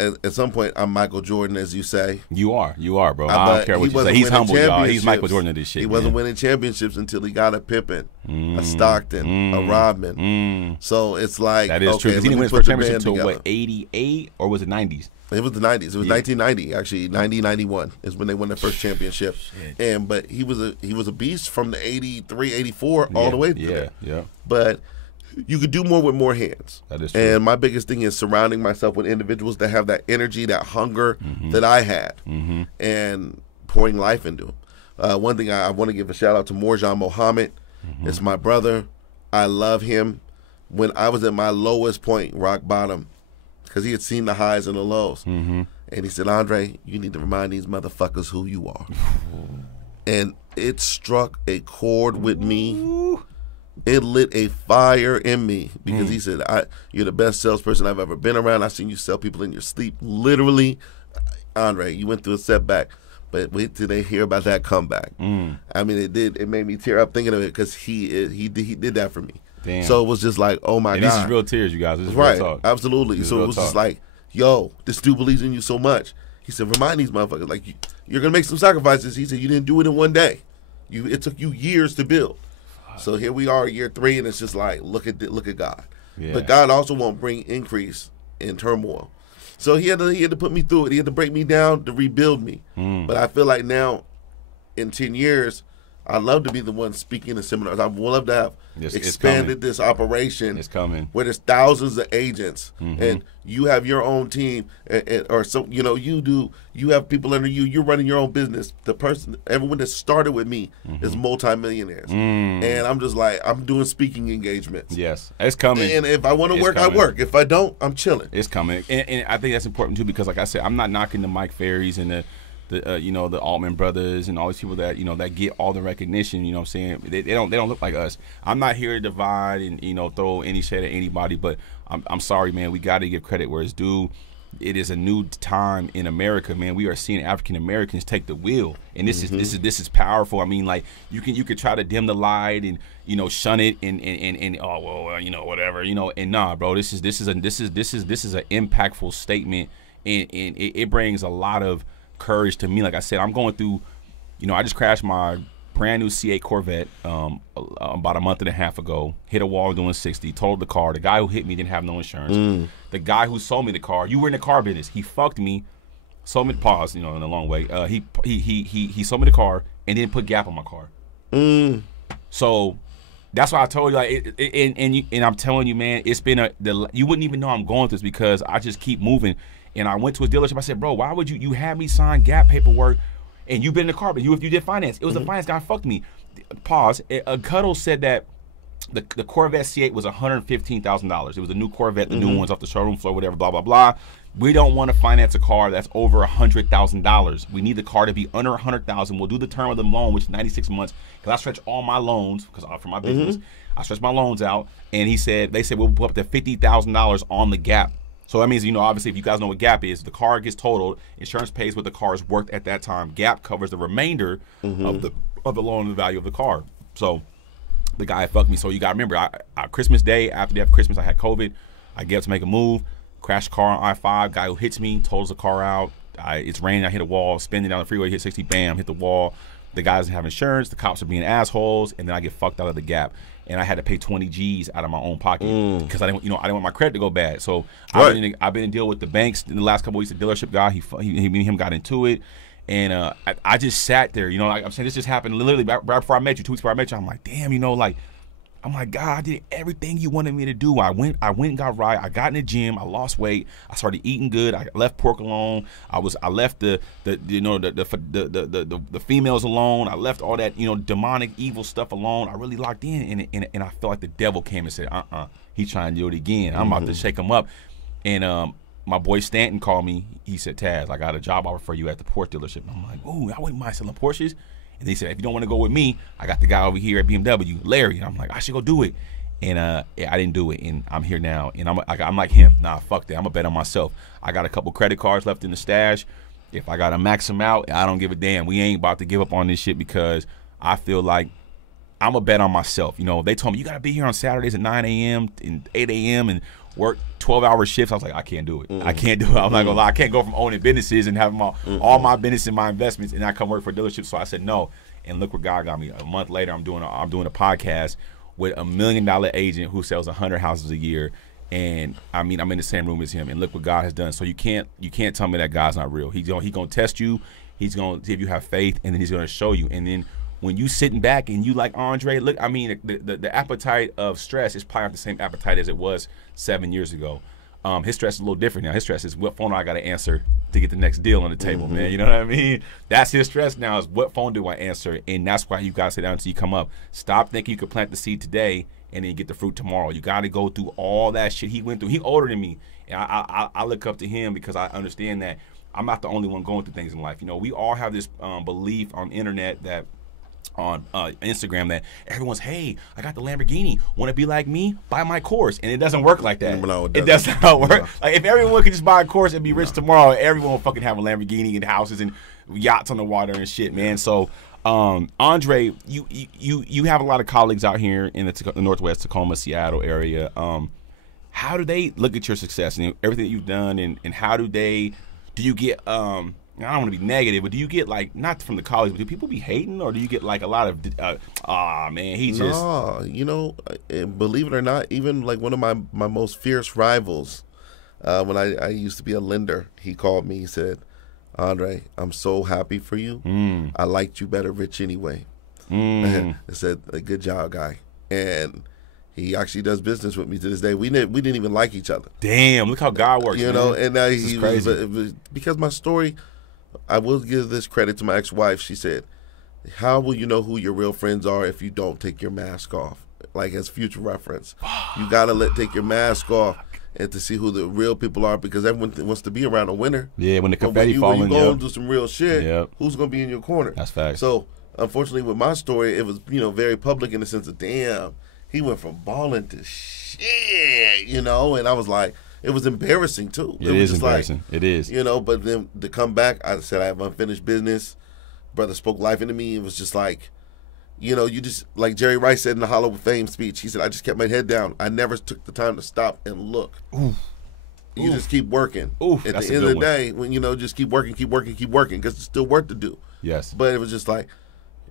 at some point, I'm Michael Jordan, as you say. You are, bro. I don't care what you say. He's humble, y'all. He's Michael Jordan of this shit. He wasn't winning championships until he got a Pippen, a Stockton, a Rodman. So it's like, that is true. Because he didn't win his first championship until what, 88, or was it 90s? It was the 90s. It was 1990, actually. 90-91 is when they won their first championship. But he was a beast from the 83, 84 all the way through there. But you could do more with more hands. That is true. And my biggest thing is surrounding myself with individuals that have that energy, that hunger that I had, and pouring life into them. One thing I want to give a shout out to Morjan Mohammed. It's my brother. I love him. When I was at my lowest point, rock bottom, because he had seen the highs and the lows. And he said, Andre, you need to remind these motherfuckers who you are. And it struck a chord with me. It lit a fire in me because he said, you're the best salesperson I've ever been around. I've seen you sell people in your sleep. Literally, Andre, you went through a setback, but wait till they hear about that comeback. I mean, it made me tear up thinking of it because he did that for me. Damn. So it was just like, oh my God. This is real tears, you guys. This is right, real talk. Absolutely. So it was just like, yo, this dude believes in you so much. He said, remind these motherfuckers, like, you're going to make some sacrifices. He said, you didn't do it in one day. It took you years to build. So here we are, year 3, and it's just like, look at God. Yeah. But God also won't bring increase in turmoil. So he had to put me through it. He had to break me down to rebuild me. But I feel like now, in 10 years, I'd love to be the one speaking in seminars. I would love to have expanded this operation. It's coming. Where there's thousands of agents, and you have your own team, or so you know you have people under you. You're running your own business. Everyone that started with me is multimillionaires, and I'm just like, I'm doing speaking engagements. Yes, it's coming. And if I want to work, I work. If I don't, I'm chilling. It's coming, and I think that's important too, because like I said, I'm not knocking the Mike Ferries and the Altman brothers and all these people that that get all the recognition. You know what I'm saying? They don't look like us. I'm not here to divide and throw any shade at anybody, but I'm sorry, man. We got to give credit where it's due. It is a new time in America, man. We are seeing African Americans take the wheel, and this is powerful. I mean, like you could try to dim the light and shun it and oh well whatever and nah, bro. This is an impactful statement, and it brings a lot of courage to me. Like I said, I'm going through You know, I just crashed my brand new C8 Corvette about a month and a half ago. Hit a wall doing 60. Totaled the car. The guy who hit me didn't have no insurance. The guy who sold me the car, you were in the car business. He fucked me. Sold me, pause, you know, in a long way. He sold me the car and didn't put gap on my car. So that's why I told you, like, and I'm telling you, man, it's been you wouldn't even know I'm going through this because I just keep moving. And I went to his dealership. I said, bro, why would you had me sign gap paperwork, and you've been in the car, but you did finance. It was the finance guy fucked me. Pause. Cuddle said that the Corvette C8 was $115,000. It was a new Corvette, the new ones off the showroom floor, whatever, blah, blah, blah. We don't want to finance a car that's over $100,000. We need the car to be under $100,000. We'll do the term of the loan, which is 96 months, because I stretch all my loans for my business. I stretch my loans out, and they said we'll put up to $50,000 on the gap. So that means, you know, obviously, if you guys know what gap is, the car gets totaled, insurance pays what the car is worth at that time. Gap covers the remainder of the loan and the value of the car. So the guy fucked me. So you got to remember, Christmas Day, after Christmas, I had COVID. I get up to make a move, crash the car on I-5. Guy who hits me, totals the car out. It's raining. I hit a wall, spinning down the freeway, hit 60, bam, hit the wall. The guy doesn't have insurance. The cops are being assholes, and then I get fucked out of the gap. And I had to pay 20 G's out of my own pocket because I didn't want my credit to go bad. So I've been in deal with the banks in the last couple of weeks. The dealership guy, me and him got into it, and I just sat there. You know, like I'm saying, this just happened literally right before I met you, 2 weeks before I met you. I'm like, damn, you know, like. I'm like, God, I did everything you wanted me to do. I went and got right. I got in the gym. I lost weight. I started eating good. I left pork alone. I left the females alone. I left all that, you know, demonic evil stuff alone. I really locked in, and I felt like the devil came and said, he's trying to do it again. I'm about to shake him up. And my boy Stanton called me. He said, Taz, I got a job offer for you at the Porsche dealership. And I'm like, ooh, I wouldn't mind selling Porsches. And they said, if you don't want to go with me, I got the guy over here at BMW, Larry. And I'm like, I should go do it. And I didn't do it. And I'm here now. And I'm like him. Nah, fuck that. I'm going to bet on myself. I got a couple credit cards left in the stash. If I got to max them out, I don't give a damn. We ain't about to give up on this shit because I feel like I'm going to bet on myself. You know, they told me, you got to be here on Saturdays at 9 a.m. and 8 a.m. and work 12-hour shifts. I was like, I can't do it. I can't do it. I'm not gonna lie. I can't go from owning businesses and having all my business and my investments and I come work for a dealership. So I said no. And look where God got me. A month later, I'm doing a podcast with $1 million agent who sells 100 houses a year. And I mean, I'm in the same room as him. And look what God has done. So you can't tell me that God's not real. He's gonna test you. He's gonna see if you have faith, and then he's gonna show you. And then when you sitting back and you like Andre, look, I mean, the appetite of stress is probably not the same appetite as it was 7 years ago. His stress is a little different now. His stress is what phone I got to answer to get the next deal on the table, man. You know what I mean? That's his stress now is what phone do I answer? And that's why you got to sit down until you come up. Stop thinking you could plant the seed today and then get the fruit tomorrow. You got to go through all that shit he went through. He older than me. And I look up to him because I understand that I'm not the only one going through things in life. You know, we all have this belief on the internet that on Instagram that everyone's, hey, I got the Lamborghini, want to be like me, buy my course. And it doesn't work like that. No, it does not work. No. Like if everyone could just buy a course and be rich tomorrow, everyone will fucking have a Lamborghini and houses and yachts on the water and shit, man. So Andre, you have a lot of colleagues out here in the Northwest, Tacoma, Seattle area. How do they look at your success and everything that you've done, and how do you get I don't want to be negative, but do you get, like, not from the college, but do people be hating, or do you get, like, a lot of, man, he just... No, you know, believe it or not, even, like, one of my most fierce rivals, when I used to be a lender, he called me, he said, Andre, I'm so happy for you. I liked you better rich anyway. I said, good job, guy. And he actually does business with me to this day. We didn't even like each other. Damn, look how God works, you know, and now he was, because my story... I will give this credit to my ex-wife. She said, how will you know who your real friends are if you don't take your mask off? Like, as future reference. You got to take your mask off and to see who the real people are, because everyone wants to be around a winner. Yeah, when the confetti falling, when you go and do some real shit, who's going to be in your corner? That's facts. So, unfortunately, with my story, it was, you know, very public in the sense of, damn, he went from balling to shit, you know, and I was like, it was embarrassing, too. It is embarrassing. It is. You know, but then to come back, I said I have unfinished business. Brother spoke life into me. It was just like, you know, you just, like Jerry Rice said in the Hall of Fame speech, he said, I just kept my head down. I never took the time to stop and look. Oof. You just keep working. Oof, At that's the a end good of the one. day, when just keep working, because there's still work to do. Yes. But it was just like,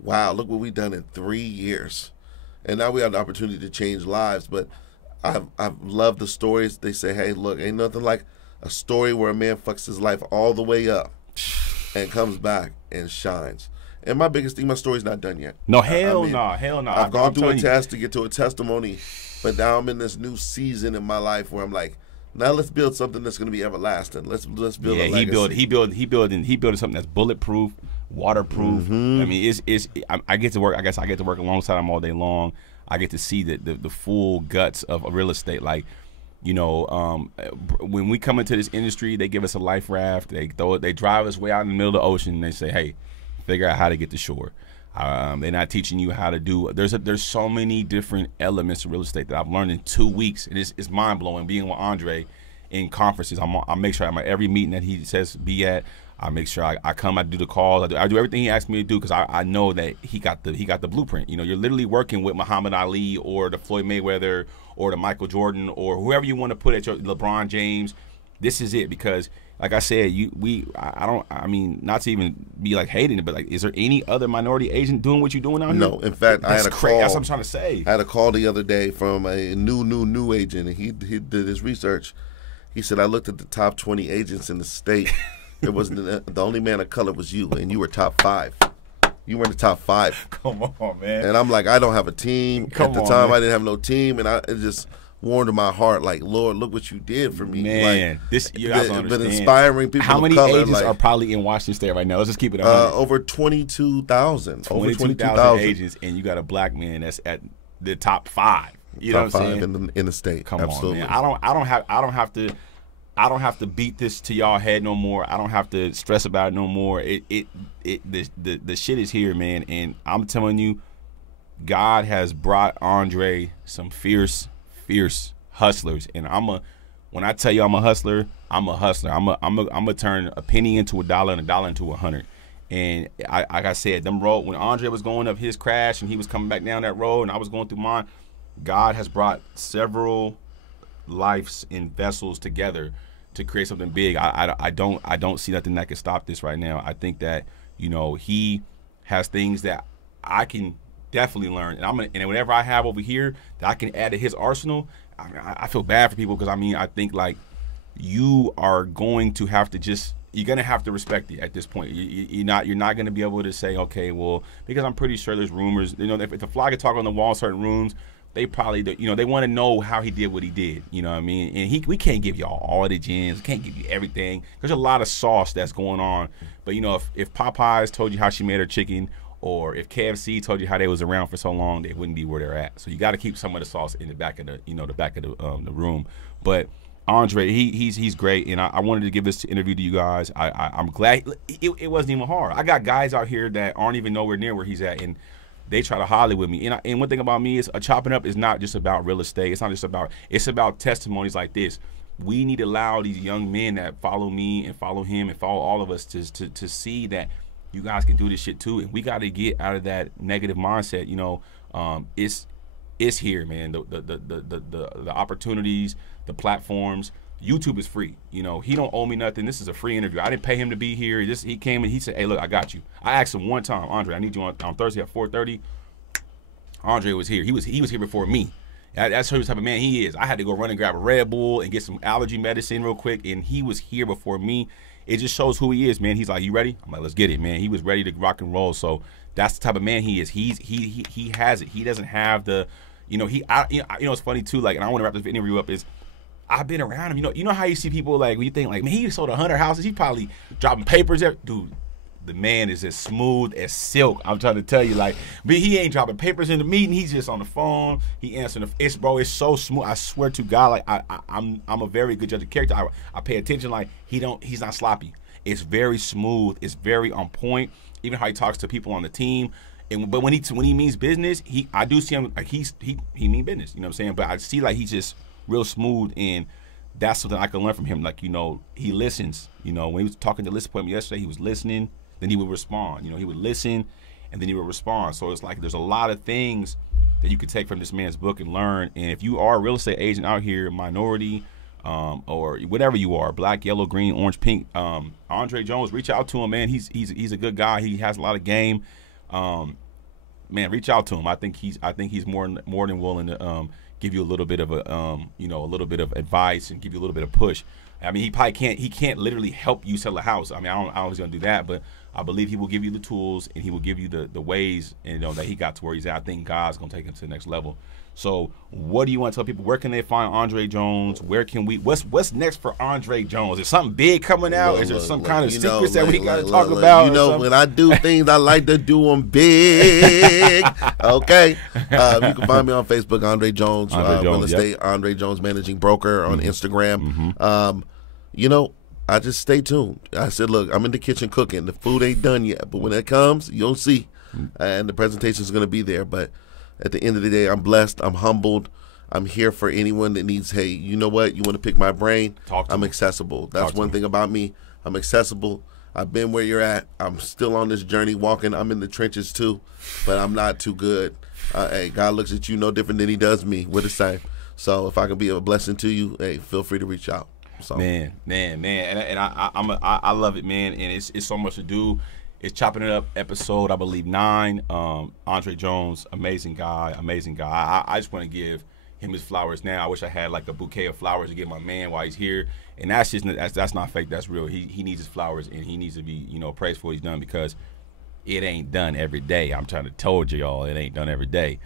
wow, look what we've done in 3 years, and now we have the opportunity to change lives. But I've loved the stories. They say, hey, look, ain't nothing like a story where a man fucks his life all the way up and comes back and shines. And my biggest thing, my story's not done yet. No, hell no. I've gone through a test to get to a testimony, but now I'm in this new season in my life where I'm like, now let's build something that's going to be everlasting. Let's build a legacy. He building something that's bulletproof, waterproof. I mean, I get to work. I guess I get to work alongside him all day long. I get to see the full guts of real estate. Like, you know, when we come into this industry, they give us a life raft. They drive us way out in the middle of the ocean, and they say, hey, figure out how to get to shore. They're not teaching you how to do. There's so many different elements of real estate that I've learned in 2 weeks, and it's mind blowing. Being with Andre in conferences, I make sure I'm at every meeting that he says be at. I make sure I come. I do the calls. I do everything he asks me to do because I know that he got the blueprint. You know, you're literally working with Muhammad Ali or the Floyd Mayweather or the Michael Jordan or whoever you want to put at your LeBron James. This is it because. Like I said, I mean, not to even be like hating it, but like, is there any other minority agent doing what you're doing out here? No, in fact, I had a call. That's what I'm trying to say. I had a call the other day from a new agent, and he did his research. He said, I looked at the top 20 agents in the state. It was the only man of color was you, and you were top 5. You were in the top 5. Come on, man. And I'm like, I don't have a team. At the time, man. I didn't have no team, and it just warmed to my heart, like, Lord, look what you did for me. Man, like, you guys been inspiring people. How many of color, agents are probably in Washington State right now? Let's just keep it 100. Over 22,000. 22,000 agents, and you got a black man that's at the top 5. You know what I'm saying? In the state. Come Absolutely. on, man. I don't have to beat this to y'all head no more. I don't have to stress about it no more. The shit is here, man, and I'm telling you, God has brought Andre some fierce hustlers, and when I tell you I'm a hustler, I'm a hustler. I'm gonna turn a penny into a dollar and a dollar into 100. And like I said, them road when Andre was going up his crash and he was coming back down that road, and I was going through mine. God has brought several lives and vessels together to create something big. I don't see nothing that can stop this right now. I think that, you know, he has things that I can definitely learn, and whatever I have over here that I can add to his arsenal. I feel bad for people because I think like you are going to have to you're gonna have to respect it at this point. You're not gonna be able to say, okay, well, because I'm pretty sure there's rumors. You know, if the fly could talk on the wall in certain rooms, they probably, you know, they want to know how he did what he did. You know what I mean? And we can't give y'all all the gems. We can't give you everything. There's a lot of sauce that's going on. But, you know, if Popeyes told you how she made her chicken, or if KFC told you how they was around for so long, they wouldn't be where they're at. So you got to keep some of the sauce in the back of the room. But Andre, he's great, and I wanted to give this interview to you guys. I'm glad it wasn't even hard. I got guys out here that aren't even nowhere near where he's at, and they try to holler with me. And one thing about me is Chopping Up is not just about real estate. It's about testimonies like this. We need to allow these young men that follow me and follow him and follow all of us to see that you guys can do this shit too. And we got to get out of that negative mindset. You know, it's here, man. The opportunities, the platforms. YouTube is free. You know, he don't owe me nothing. This is a free interview. I didn't pay him to be here. He came and he said, hey, look, I got you. I asked him one time, Andre, I need you on Thursday at 4:30. Andre was here. He was here before me. That's the type of man he is. I had to go run and grab a Red Bull and get some allergy medicine real quick, and he was here before me. It just shows who he is, man. He's like, you ready? I'm like, let's get it, man. He was ready to rock and roll. So that's the type of man he is. He has it. He doesn't have the, you know, it's funny too, like, and I want to wrap this interview up is, I've been around him. You know how you see people like when you think like, man, he sold 100 houses. He probably dropping papers there. Dude, the man is as smooth as silk. I'm trying to tell you, like, but he ain't dropping papers in the meeting. He's just on the phone. He answering it's so smooth. I swear to God, like I'm a very good judge of character. I pay attention. Like he's not sloppy. It's very smooth. It's very on point. Even how he talks to people on the team. But when he means business, I do see him like he mean business. You know what I'm saying? But I see like he's just real smooth, and that's something I can learn from him. Like, you know, he listens. You know, when he was talking to List Appointment yesterday, he was listening, then he would respond. You know, he would listen, and then he would respond. So it's like there's a lot of things that you could take from this man's book and learn. And if you are a real estate agent out here, minority, or whatever you are, black, yellow, green, orange, pink. Andre Jones, reach out to him, man. He's a good guy. He has a lot of game. Man, reach out to him. I think he's more than willing to give you a little bit of a little bit of advice and give you a little bit of push. I mean, he can't literally help you sell a house. I mean, I don't know if he's gonna do that, but I believe he will give you the tools and he will give you the ways, and that he got to where he's at. I think God's gonna take him to the next level. So, what do you want to tell people? Where can they find Andre Jones? Where can we? What's next for Andre Jones? Is something big coming out? Is there some kind of secrets that we got to talk about? You know, when I do things, I like to do them big. Okay, you can find me on Facebook, Andre Jones, real estate, Andre Jones, managing broker on Instagram. You know, I just stay tuned. I said, look, I'm in the kitchen cooking. The food ain't done yet, but when it comes, you'll see, and the presentation is going to be there. But at the end of the day, I'm blessed. I'm humbled. I'm here for anyone that needs, hey, you know what? You want to pick my brain? I'm accessible. That's one thing about me. I'm accessible. I've been where you're at. I'm still on this journey walking. I'm in the trenches too, but I'm not too good. Hey, God looks at you no different than he does me. We're the same. So if I can be a blessing to you, hey, feel free to reach out. So. Man. And I love it, man. And it's so much to do. It's Chopping It Up episode, I believe, 9. Andre Jones, amazing guy. I just want to give him his flowers now. I wish I had like a bouquet of flowers to give my man while he's here. And that's not fake. That's real. He needs his flowers, and he needs to be praised for what he's done, because it ain't done every day. I'm trying to told y'all it ain't done every day.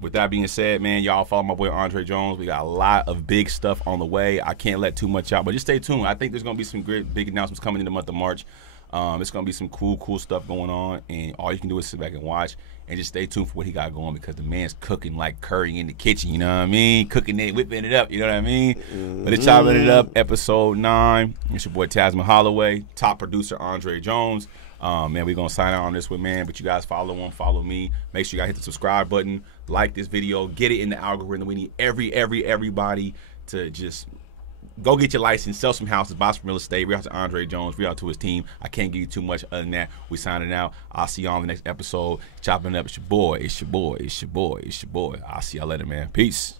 With that being said, man, y'all follow my boy Andre Jones. We got a lot of big stuff on the way. I can't let too much out, but just stay tuned. I think there's gonna be some great big announcements coming in the month of March. It's going to be some cool stuff going on, and all you can do is sit back and watch and just stay tuned for what he got going, because the man's cooking like curry in the kitchen, you know what I mean? Cooking it, whipping it up, you know what I mean? But it's Chopping It Up, episode 9. It's your boy Tasman Holloway, top producer Andre Jones. Man, we're going to sign out on this one, man, but you guys follow him, follow me. Make sure you guys hit the subscribe button, like this video, get it in the algorithm. We need everybody to just go get your license, sell some houses, buy some real estate. Reach out to Andre Jones, reach out to his team. I can't give you too much other than that. We signing out. I'll see y'all on the next episode. Chopping It Up. It's your boy. It's your boy. It's your boy. It's your boy. I'll see y'all later, man. Peace.